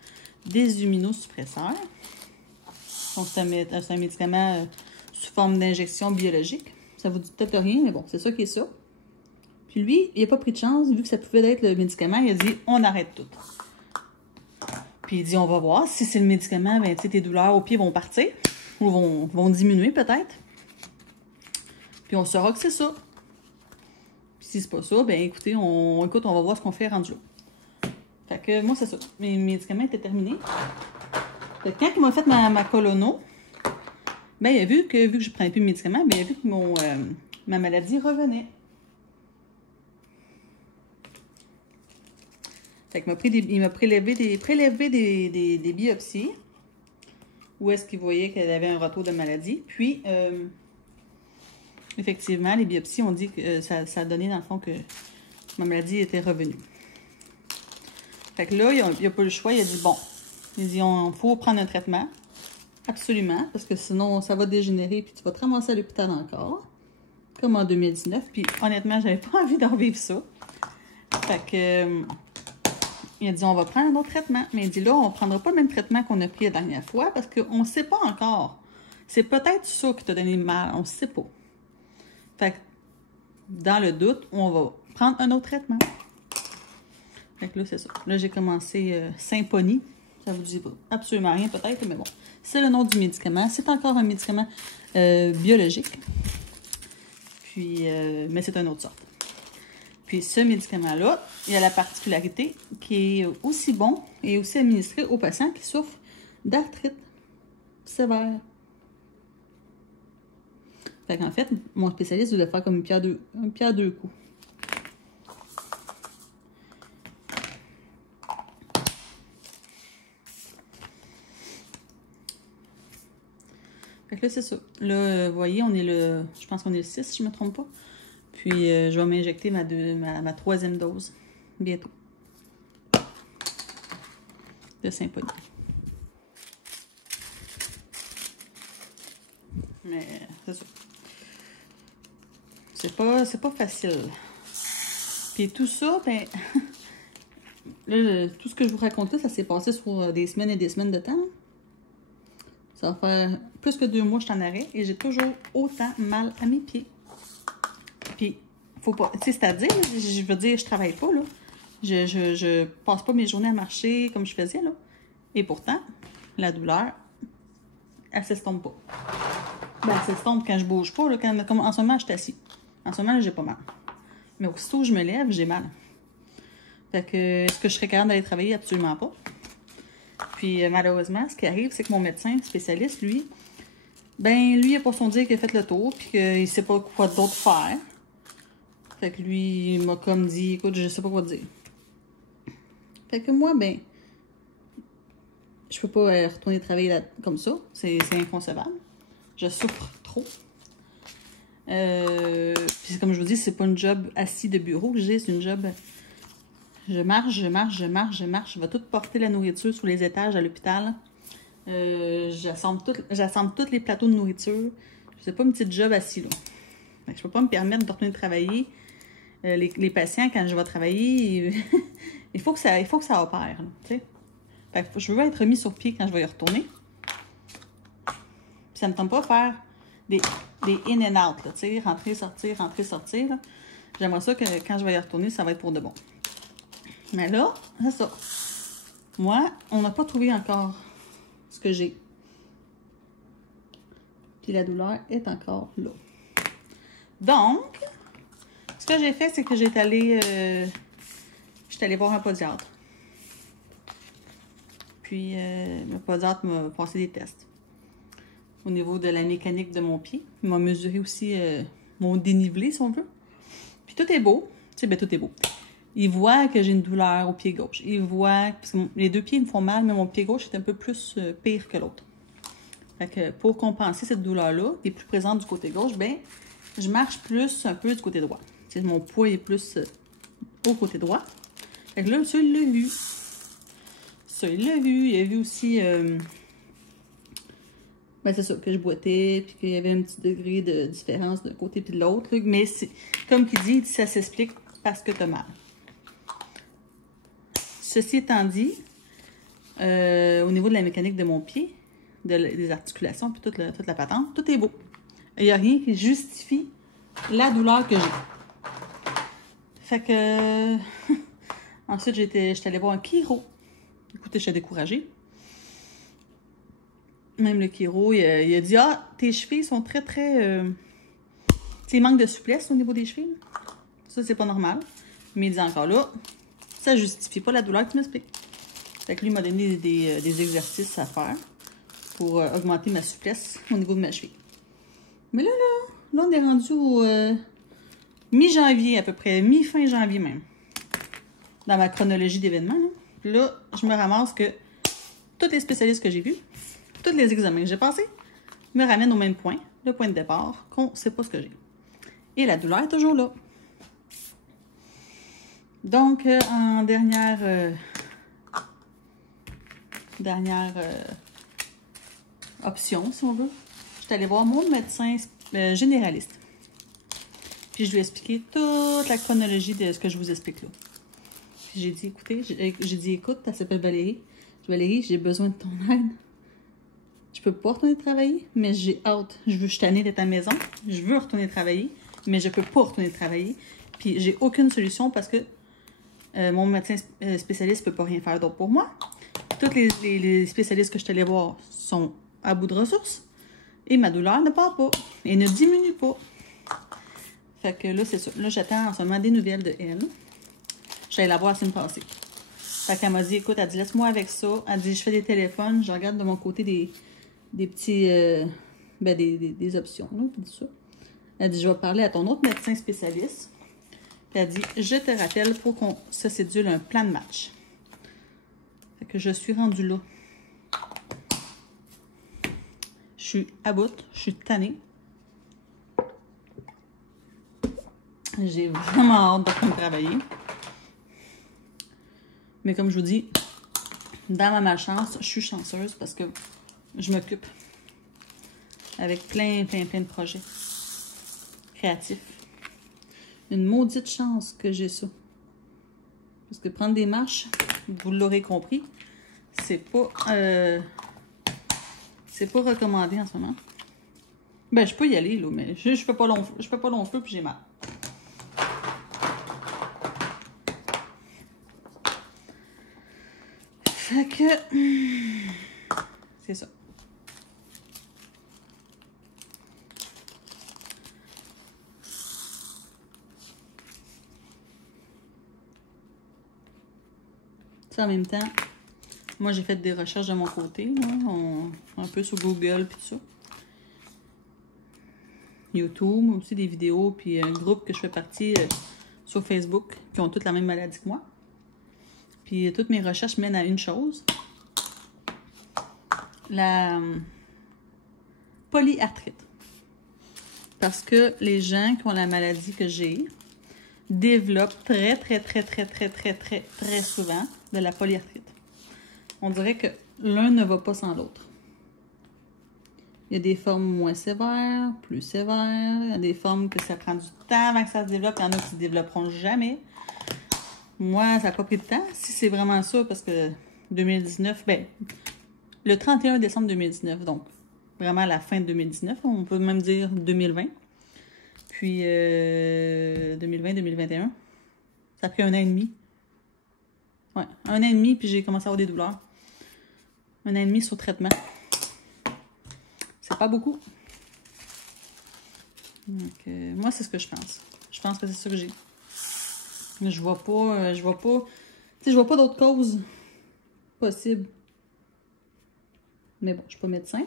des immunosuppresseurs. Donc, c'est un médicament sous forme d'injection biologique. Ça vous dit peut-être rien, mais bon, c'est ça qui est ça. Puis lui, il n'a pas pris de chance, vu que ça pouvait être le médicament, il a dit, on arrête tout. Puis il dit, on va voir, si c'est le médicament, ben, tu sais, tes douleurs au pied vont partir, ou vont diminuer peut-être. Puis on saura que c'est ça. Puis si c'est pas ça, ben écoutez, on va voir ce qu'on fait rendu là. Fait que moi, c'est ça. Mes médicaments étaient terminés. Fait que quand il m'a fait ma colono, ben, il a vu que je ne prenais plus de médicaments, ben, il a vu que ma maladie revenait. Fait qu'il m'a prélevé des biopsies. Où est-ce qu'il voyait qu'elle avait un retour de maladie. Puis, effectivement, les biopsies ont dit que ça a donné, dans le fond, que ma maladie était revenue. Fait que là, il n'a pas le choix. Il a dit, bon, il dit, faut prendre un traitement. Absolument, parce que sinon, ça va dégénérer puis tu vas te ramasser à l'hôpital encore. Comme en 2019. Puis, honnêtement, j'avais pas envie d'en vivre ça. Fait que... il a dit, on va prendre un autre traitement. Mais il dit, là, on ne prendra pas le même traitement qu'on a pris la dernière fois parce qu'on ne sait pas encore. C'est peut-être ça qui t'a donné mal. On ne sait pas. Fait que, dans le doute, on va prendre un autre traitement. Fait que là, c'est ça. Là, j'ai commencé Symphony. Ça vous dit absolument rien peut-être, mais bon. C'est le nom du médicament. C'est encore un médicament biologique. Puis, mais c'est une autre sorte. Puis ce médicament-là, il a la particularité qui est aussi bon et aussi administré aux patients qui souffrent d'arthrite sévère. Fait qu'en fait, mon spécialiste voulait faire comme une pierre deux coups. Fait que là, c'est ça. Là, vous voyez, je pense qu'on est le 6, si je ne me trompe pas. Puis, je vais m'injecter ma troisième dose bientôt de Symphony. Mais, c'est ça. C'est pas facile. Puis tout ça, ben, là, tout ce que je vous raconte là, ça s'est passé sur des semaines et des semaines de temps. Ça va faire plus que 2 mois que je suis en arrêt et j'ai toujours autant mal à mes pieds. Puis, faut pas. Tu sais, c'est-à-dire, je veux dire, je travaille pas, là. Je passe pas mes journées à marcher comme je faisais, là. Et pourtant, la douleur, elle s'estompe pas. Ben, elle s'estompe quand je bouge pas, là. Comme en ce moment, je suis assis. En ce moment, j'ai pas mal. Mais aussitôt que je me lève, j'ai mal. Fait que, est-ce que je serais capable d'aller travailler? Absolument pas. Puis, malheureusement, ce qui arrive, c'est que mon médecin spécialiste, lui, ben, lui, il a pas son dire qu'il a fait le tour, puis qu'il sait pas quoi d'autre faire. Fait que lui, il m'a comme dit, écoute, je sais pas quoi te dire. Fait que moi, ben, je peux pas retourner travailler là, comme ça. C'est inconcevable. Je souffre trop. Puis comme je vous dis, c'est pas une job assis de bureau que j'ai, c'est une job... Je marche. Je vais tout porter la nourriture sur les étages à l'hôpital. J'assemble tous les plateaux de nourriture. C'est pas une petite job assis, là. Fait que je peux pas me permettre de retourner travailler. Les patients, quand je vais travailler, il faut que ça opère. Tu sais. Fait que je veux être mis sur pied quand je vais y retourner. Puis ça me tente pas de faire des in and out, tu sais, rentrer, sortir. J'aimerais ça que quand je vais y retourner, ça va être pour de bon. Mais là, c'est ça. Moi, on n'a pas trouvé encore ce que j'ai. Puis la douleur est encore là. Donc, ce que j'ai fait, c'est que j'étais allée voir un podiatre. Puis, le podiatre m'a passé des tests au niveau de la mécanique de mon pied. Il m'a mesuré aussi mon dénivelé, si on veut. Puis tout est beau. Tu sais, ben tout est beau. Il voit que j'ai une douleur au pied gauche. Il voit, parce que les 2 pieds me font mal, mais mon pied gauche est un peu plus pire que l'autre. Fait que pour compenser cette douleur-là, qui est plus présente du côté gauche, ben je marche plus un peu du côté droit. T'sais, mon poids est plus au côté droit. Fait que là, ça, il l'a vu. Ça, il l'a vu. Il a vu aussi... ben c'est ça, que je boitais, puis qu'il y avait un petit degré de différence d'un côté puis de l'autre. Mais c'est comme qu'il dit, ça s'explique parce que tu as mal. Ceci étant dit, au niveau de la mécanique de mon pied, des articulations, puis toute la patente, tout est beau. Il n'y a rien qui justifie la douleur que j'ai. Fait que... Ensuite, j'étais allée voir un chiro. Écoutez, j'étais découragée. Même le chiro, il a dit « Ah, tes chevilles sont très... Tu sais, il manque de souplesse au niveau des chevilles. Ça, c'est pas normal. » Mais il dit encore là, ça justifie pas la douleur que tu m'expliques. Fait que lui m'a donné des exercices à faire pour augmenter ma souplesse au niveau de ma cheville. Mais là, on est rendu au mi-janvier à peu près, mi-fin janvier même. dans ma chronologie d'événements. Là, je me ramasse que tous les spécialistes que j'ai vus, tous les examens que j'ai passés, me ramènent au même point, le point de départ, qu'on ne sait pas ce que j'ai. Et la douleur est toujours là. Donc, en dernière option, si on veut, je suis allée voir mon médecin généraliste. Puis je lui ai expliqué toute la chronologie de ce que je vous explique là. Puis j'ai dit, écoutez, écoute, elle s'appelle Valérie. Valérie, j'ai besoin de ton aide. Je peux pas retourner travailler, mais j'ai hâte. Je suis tannée d'être à la maison. Je veux retourner travailler, mais je peux pas retourner travailler. Puis j'ai aucune solution parce que mon médecin spécialiste peut pas rien faire d'autre pour moi. Tous les spécialistes que je suis allée voir sont à bout de ressources. Et ma douleur ne part pas. Et ne diminue pas. Fait que là, c'est ça. Là, j'attends en ce moment des nouvelles de elle. Je suis allée la voir la semaine passée. Fait qu'elle m'a dit, écoute, elle dit, laisse-moi avec ça. Elle dit, je fais des téléphones, je regarde de mon côté des petits, des options, là, tout ça. Elle dit, je vais parler à ton autre médecin spécialiste. Puis elle dit, je te rappelle pour qu'on se cédule un plan de match. Fait que je suis rendue là. Je suis à bout, je suis tannée. J'ai vraiment hâte de retourner travailler. Mais comme je vous dis, dans ma malchance, je suis chanceuse parce que je m'occupe avec plein de projets créatifs. Une maudite chance que j'ai ça. Parce que prendre des marches, vous l'aurez compris, c'est pas recommandé en ce moment. Ben, je peux y aller, là, mais je fais pas long feu puis j'ai mal. Fait que c'est ça. Ça, en même temps, moi j'ai fait des recherches de mon côté, là, un peu sur Google puis tout ça. YouTube, aussi des vidéos, puis un groupe que je fais partie sur Facebook qui ont toutes la même maladie que moi. Puis toutes mes recherches mènent à une chose. La polyarthrite. Parce que les gens qui ont la maladie que j'ai développent très souvent de la polyarthrite. On dirait que l'un ne va pas sans l'autre. Il y a des formes moins sévères, plus sévères. Il y a des formes que ça prend du temps avant que ça se développe. Il y en a qui ne se développeront jamais. Moi, ça n'a pas pris de temps. Si c'est vraiment ça, parce que 2019, ben, le 31 décembre 2019, donc vraiment la fin de 2019, on peut même dire 2020. Puis 2020-2021, ça a pris 1 an et demi. Ouais, 1 an et demi, puis j'ai commencé à avoir des douleurs. 1 an et demi sur traitement. C'est pas beaucoup. Donc, moi, c'est ce que je pense. Je pense que c'est ça que j'ai. Mais je vois pas, tu sais, je vois pas d'autres causes possibles. Mais bon, je suis pas médecin.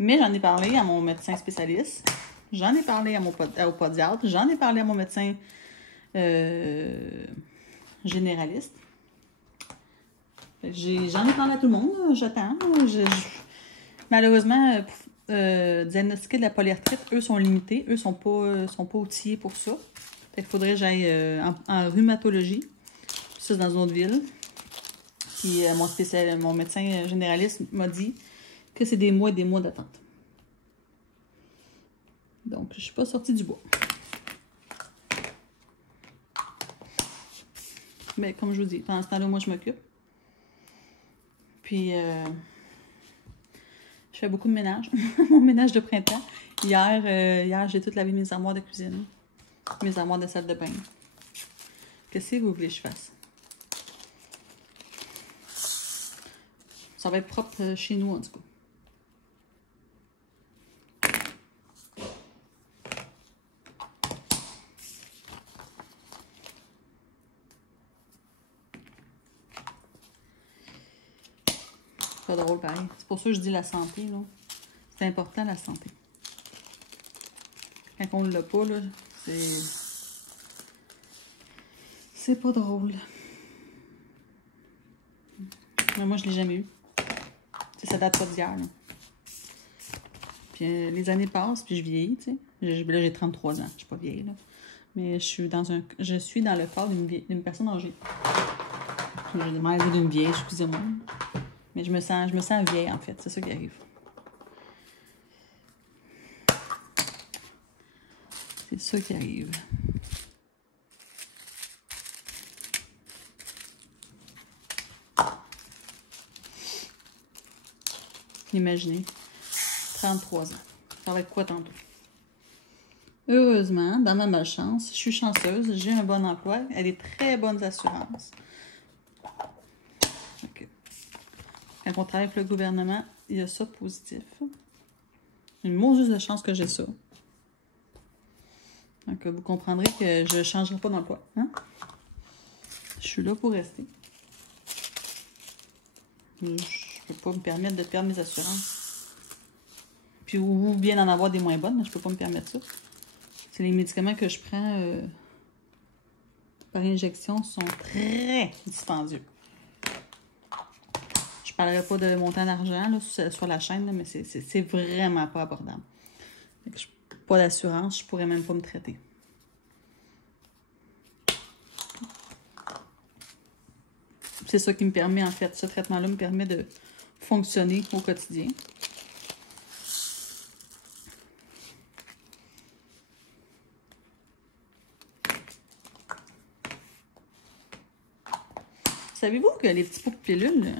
Mais j'en ai parlé à mon médecin spécialiste. J'en ai parlé au podiatre. J'en ai parlé à mon médecin généraliste. J'en ai parlé à tout le monde. J'attends. Malheureusement, diagnostiquer de la polyarthrite, eux sont limités. Eux sont pas outillés pour ça. Fait qu'il faudrait que j'aille en rhumatologie. Ça, c'est dans une autre ville. Puis mon médecin généraliste m'a dit que c'est des mois et des mois d'attente. Donc, je suis pas sortie du bois. Mais comme je vous dis, pendant ce temps-là, moi, je m'occupe. Puis, je fais beaucoup de ménage. Mon ménage de printemps. Hier j'ai tout lavé mes armoires de cuisine. Mes armoires de salle de bain. Qu'est-ce que vous voulez que je fasse? Ça va être propre chez nous, en tout cas. Pas drôle, pareil. C'est pour ça que je dis la santé, là. C'est important, la santé. Quand on ne l'a pas, là, c'est pas drôle. Mais moi, je ne l'ai jamais eu. T'sais, ça date pas d'hier. Puis les années passent, puis je vieillis, tu sais. Là, j'ai 33 ans. Je suis pas vieille, là. Mais je suis dans le corps d'une personne âgée. Je demande d'une vieille, excusez-moi. Mais je me sens vieille, en fait. C'est ça qui arrive. C'est ça qui arrive. Imaginez. 33 ans. Ça va être quoi tantôt? Heureusement, dans ma malchance, je suis chanceuse, j'ai un bon emploi et des très bonnes assurances. Okay. Quand on travaille avec le gouvernement, il y a ça positif. Une mauvaise de chance que j'ai ça. Donc, vous comprendrez que je ne changerai pas d'emploi. Hein? Je suis là pour rester. Je ne peux pas me permettre de perdre mes assurances. Puis, ou bien d'en avoir des moins bonnes, mais je ne peux pas me permettre ça. C'est les médicaments que je prends par injection sont très dispendieux. Je ne parlerai pas de montant d'argent sur la chaîne, là, mais c'est vraiment pas abordable. Pas d'assurance, je pourrais même pas me traiter. C'est ça qui me permet, en fait, ce traitement-là me permet de fonctionner au quotidien. Savez-vous que les petits pots de pilules,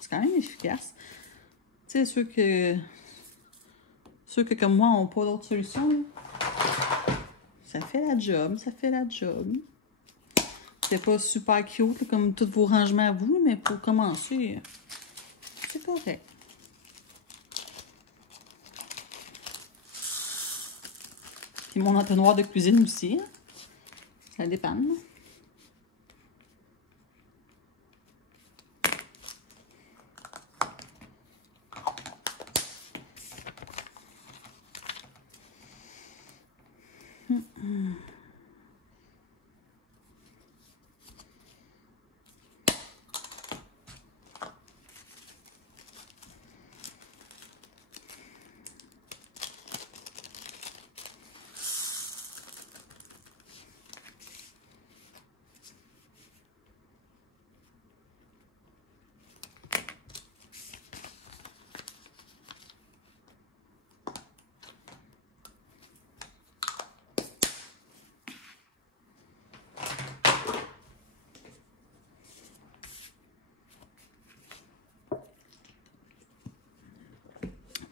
c'est quand même efficace? Tu sais, ceux que comme moi n'ont pas d'autre solution, là, ça fait la job, ça fait la job. C'est pas super cute, là, comme tous vos rangements à vous, mais pour commencer, c'est correct. Puis mon entonnoir de cuisine aussi, hein. Ça dépend.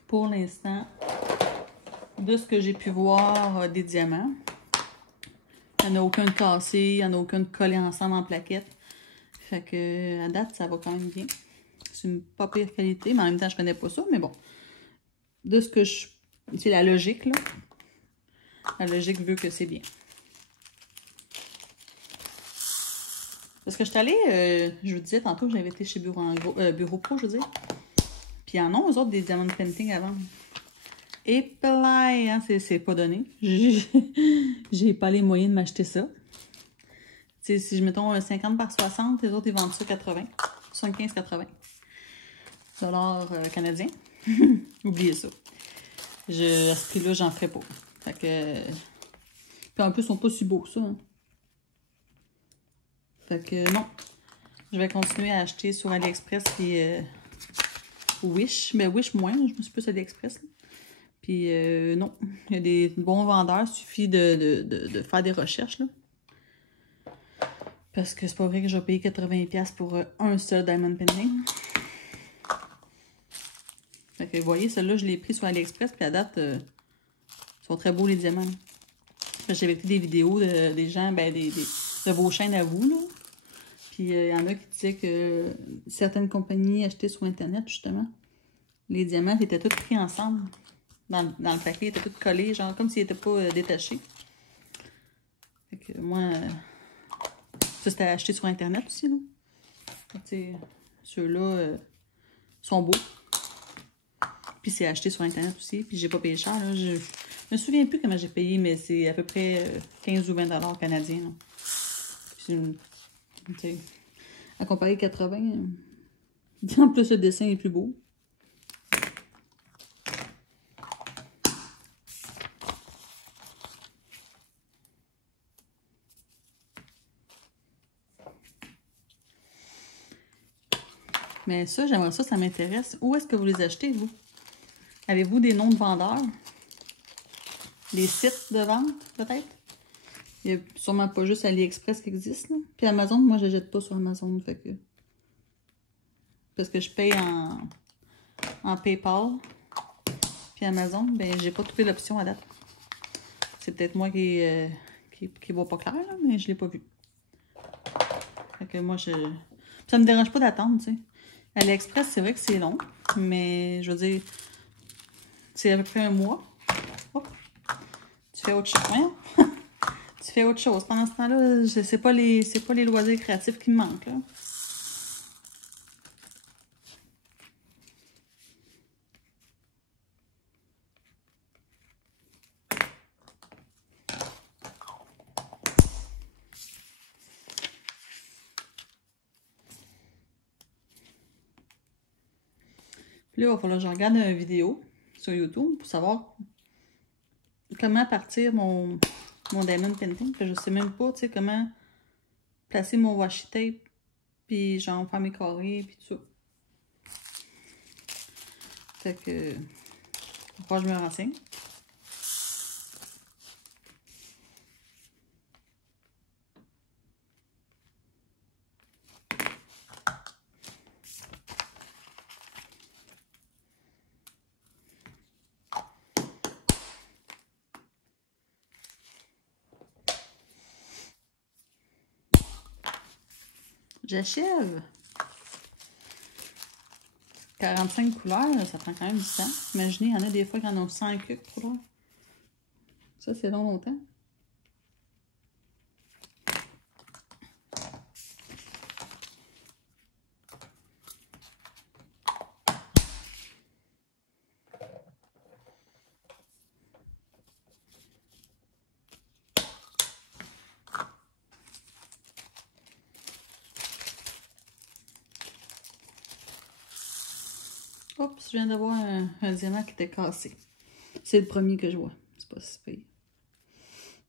Pour l'instant, de ce que j'ai pu voir des diamants, il n'y en a aucun de cassé, il n'y en a aucun de collé ensemble en plaquettes. Fait que à date, ça va quand même bien. C'est une pas pire qualité, mais en même temps, je connais pas ça, mais bon. De ce que je... C'est la logique, là. La logique veut que c'est bien. Parce que je suis allée, je vous disais tantôt que j'avais été chez Bureau Pro, je veux dire. Puis ils en ont, eux autres, des diamond painting à vendre. Et play, hein, c'est pas donné. J'ai pas les moyens de m'acheter ça. T'sais, si je mettons 50 par 60, les autres, ils vendent ça 80. 75-80 $ canadiens. Oubliez ça. À ce prix-là, j'en ferai pas. Fait que... Puis en plus, ils sont pas si beaux, ça. Hein. Fait que non. Je vais continuer à acheter sur AliExpress et Wish. Mais Wish moins, je me suis plus AliExpress. Là. Puis non, il y a des bons vendeurs, il suffit de faire des recherches. Là. Parce que c'est pas vrai que je vais payer 80$ pour un seul diamond painting. Fait que vous voyez, celui-là, je l'ai pris sur AliExpress, puis à date, ils sont très beaux les diamants. J'avais pris des vidéos des gens, ben de vos chaînes à vous, là. Puis il y en a qui disaient que certaines compagnies achetaient sur Internet, justement. Les diamants étaient tous pris ensemble. Dans le paquet, ils étaient tous collés, genre comme s'ils n'étaient pas détachés. Fait que moi, ça c'était acheté sur Internet aussi, là. Ceux-là sont beaux. Puis c'est acheté sur Internet aussi, puis j'ai pas payé cher, là. Je me souviens plus comment j'ai payé, mais c'est à peu près 15 ou 20 $ canadiens, là. Puis, à comparer 80, En plus, le dessin est plus beau. Mais ça, j'aimerais ça m'intéresse. Où est-ce que vous les achetez, vous? Avez-vous des noms de vendeurs? Des sites de vente, peut-être? Il n'y a sûrement pas juste AliExpress qui existe, là. Puis Amazon, moi, je ne jette pas sur Amazon, fait que... Parce que je paye en PayPal. Puis Amazon, ben, j'ai pas trouvé l'option à date. C'est peut-être moi qui voit pas clair, là, mais je l'ai pas vu. Fait que moi, ça me dérange pas d'attendre, tu sais. AliExpress, c'est vrai que c'est long, mais je veux dire, c'est à peu près un mois. Hop. Tu fais autre chose. Hein? Tu fais autre chose. Pendant ce temps-là, c'est pas les loisirs créatifs qui me manquent, là. Puis là, il va falloir que je regarde une vidéo sur YouTube pour savoir comment partir mon diamond painting. Je sais même pas, tu sais, comment placer mon washi tape, puis genre faire mes carrés, puis tout ça. Fait que, il va falloir que je me renseigne. J'achève. 45 couleurs, ça prend quand même du temps. Imaginez, il y en a des fois qui en ont 100 couleurs. Ça, c'est longtemps. Oups, je viens d'avoir un diamant qui était cassé. C'est le premier que je vois. C'est pas si pire.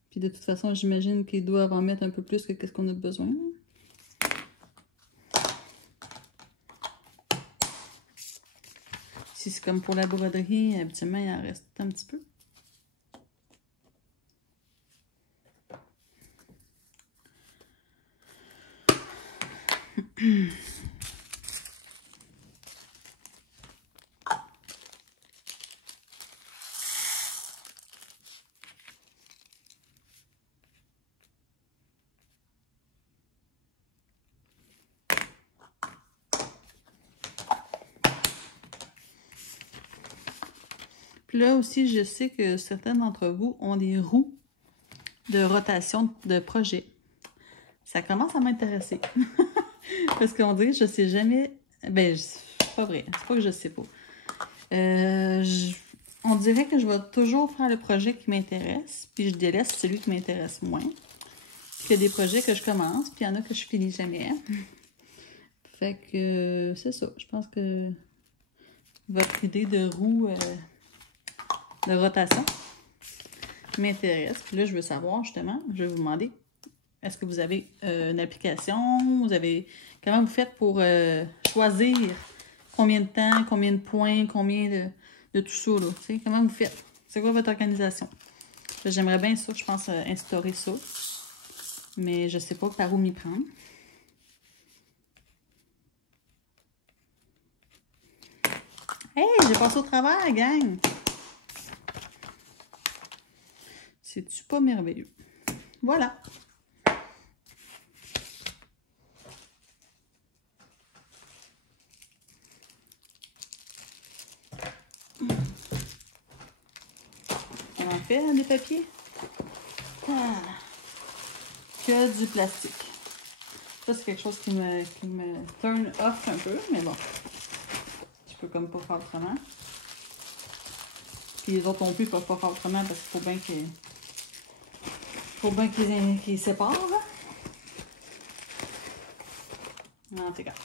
Puis de toute façon, j'imagine qu'ils doivent en mettre un peu plus que ce qu'on a besoin. Si c'est comme pour la broderie, habituellement, il en reste un petit peu. Puis là aussi, je sais que certains d'entre vous ont des roues de rotation de projet. Ça commence à m'intéresser. Parce qu'on dirait que je sais jamais... Ben, c'est pas vrai. C'est pas que je sais pas. On dirait que je vais toujours faire le projet qui m'intéresse, puis je délaisse celui qui m'intéresse moins. Puis il y a des projets que je commence, puis il y en a que je finis jamais. Fait que c'est ça. Je pense que votre idée de roue de rotation m'intéresse. Puis là, je veux savoir justement, je vais vous demander, est-ce que vous avez une application? Comment vous faites pour choisir combien de temps, combien de points, combien de tout ça, là? Tu sais, comment vous faites? C'est quoi votre organisation? J'aimerais bien ça, je pense, instaurer ça. Mais je sais pas par où m'y prendre. Hey, j'ai passé au travers, gang! C'est-tu pas merveilleux? Voilà! On en fait hein, des papiers? Ah. Que du plastique. Ça, c'est quelque chose qui me turn off un peu, mais bon. Je peux comme pas faire autrement. Puis les autres non plus peuvent pas faire autrement parce qu'il faut bien qu'ils séparent, là. Non, c'est grave.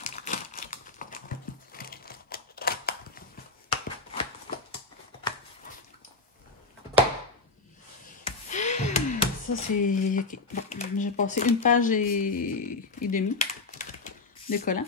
Ça, c'est... OK. Bon, j'ai passé une page et demie de collant.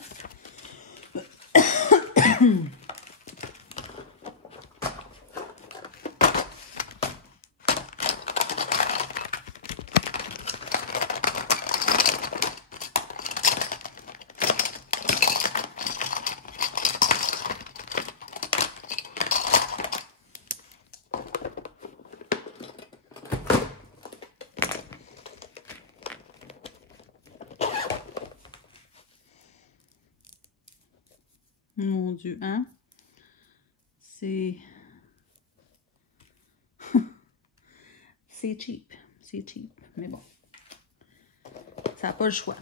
Mon Dieu, hein? C'est... c'est cheap. C'est cheap. Mais bon. Ça n'a pas le choix.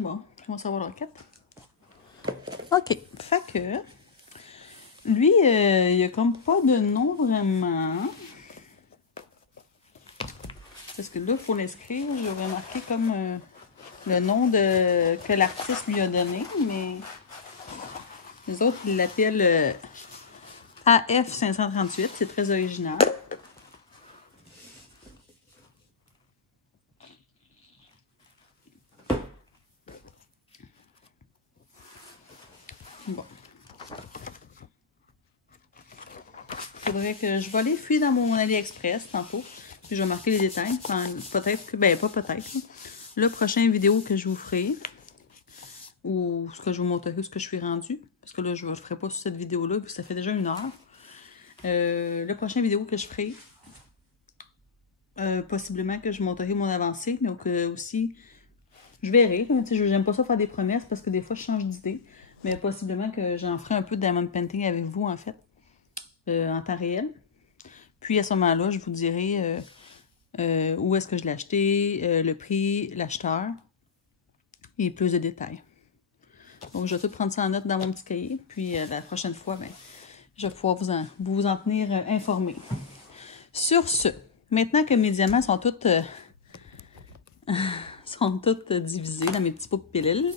Bon, comment ça va la requête? OK, fait que... Lui, il n'y a comme pas de nom vraiment. Parce que là, il faut l'inscrire. J'aurais marqué comme le nom que l'artiste lui a donné, mais les autres, ils l'appellent AF538. C'est très original. Bon. Faudrait que je vais aller fouiller dans mon AliExpress tantôt. Puis je vais marquer les détails. Enfin, peut-être que, ben pas peut-être. Le prochain vidéo que je vous ferai, ou ce que je vous montrerai, où ce que je suis rendue. Parce que là, je ne ferai pas sur cette vidéo-là, puis ça fait déjà 1 heure. Le prochain vidéo que je ferai, possiblement que je montrerai mon avancée, mais aussi, je verrai. Je n'aime pas ça faire des promesses parce que des fois, je change d'idée. Mais possiblement que j'en ferai un peu de diamond painting avec vous, en fait, en temps réel. Puis à ce moment-là, je vous dirai où est-ce que je l'ai acheté, le prix, l'acheteur et plus de détails. Donc, je vais tout prendre ça en note dans mon petit cahier. Puis la prochaine fois, ben, je vais pouvoir vous en tenir informé. Sur ce, maintenant que mes diamants sont tous divisés dans mes petits pots de pilules,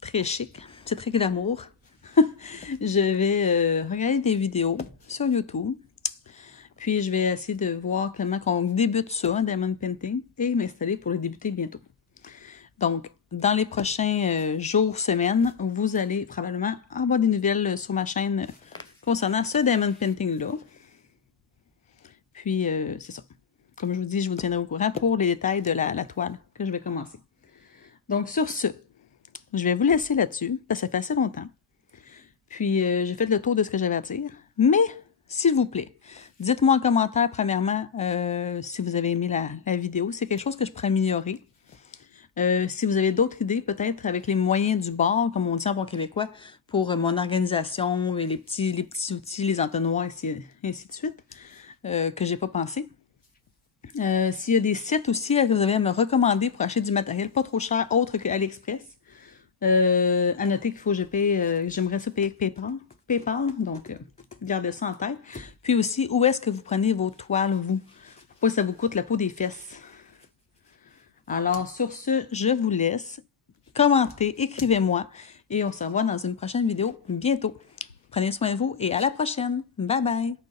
très chic, c'est très glamour, je vais regarder des vidéos sur YouTube. Puis, je vais essayer de voir comment on débute ça, hein, diamond painting, et m'installer pour le débuter bientôt. Donc, dans les prochains jours, semaines, vous allez probablement avoir des nouvelles sur ma chaîne concernant ce diamond painting-là. Puis, c'est ça. Comme je vous dis, je vous tiendrai au courant pour les détails de la toile que je vais commencer. Donc, sur ce, je vais vous laisser là-dessus, parce que ça fait assez longtemps. Puis, j'ai fait le tour de ce que j'avais à dire. Mais, s'il vous plaît, dites-moi en commentaire, premièrement, si vous avez aimé la vidéo. C'est quelque chose que je pourrais améliorer. Si vous avez d'autres idées, peut-être avec les moyens du bord, comme on dit en bon québécois, pour mon organisation, et les petits outils, les entonnoirs, ainsi de suite, que j'ai pas pensé. S'il y a des sites aussi que vous avez à me recommander pour acheter du matériel pas trop cher, autre que AliExpress, à noter qu'il faut que je paye, j'aimerais ça payer avec PayPal, donc gardez ça en tête. Puis aussi, où est-ce que vous prenez vos toiles, vous? Pour pas que ça vous coûte la peau des fesses. Alors, sur ce, je vous laisse. Commentez, écrivez-moi et on se revoit dans une prochaine vidéo bientôt. Prenez soin de vous et à la prochaine. Bye bye!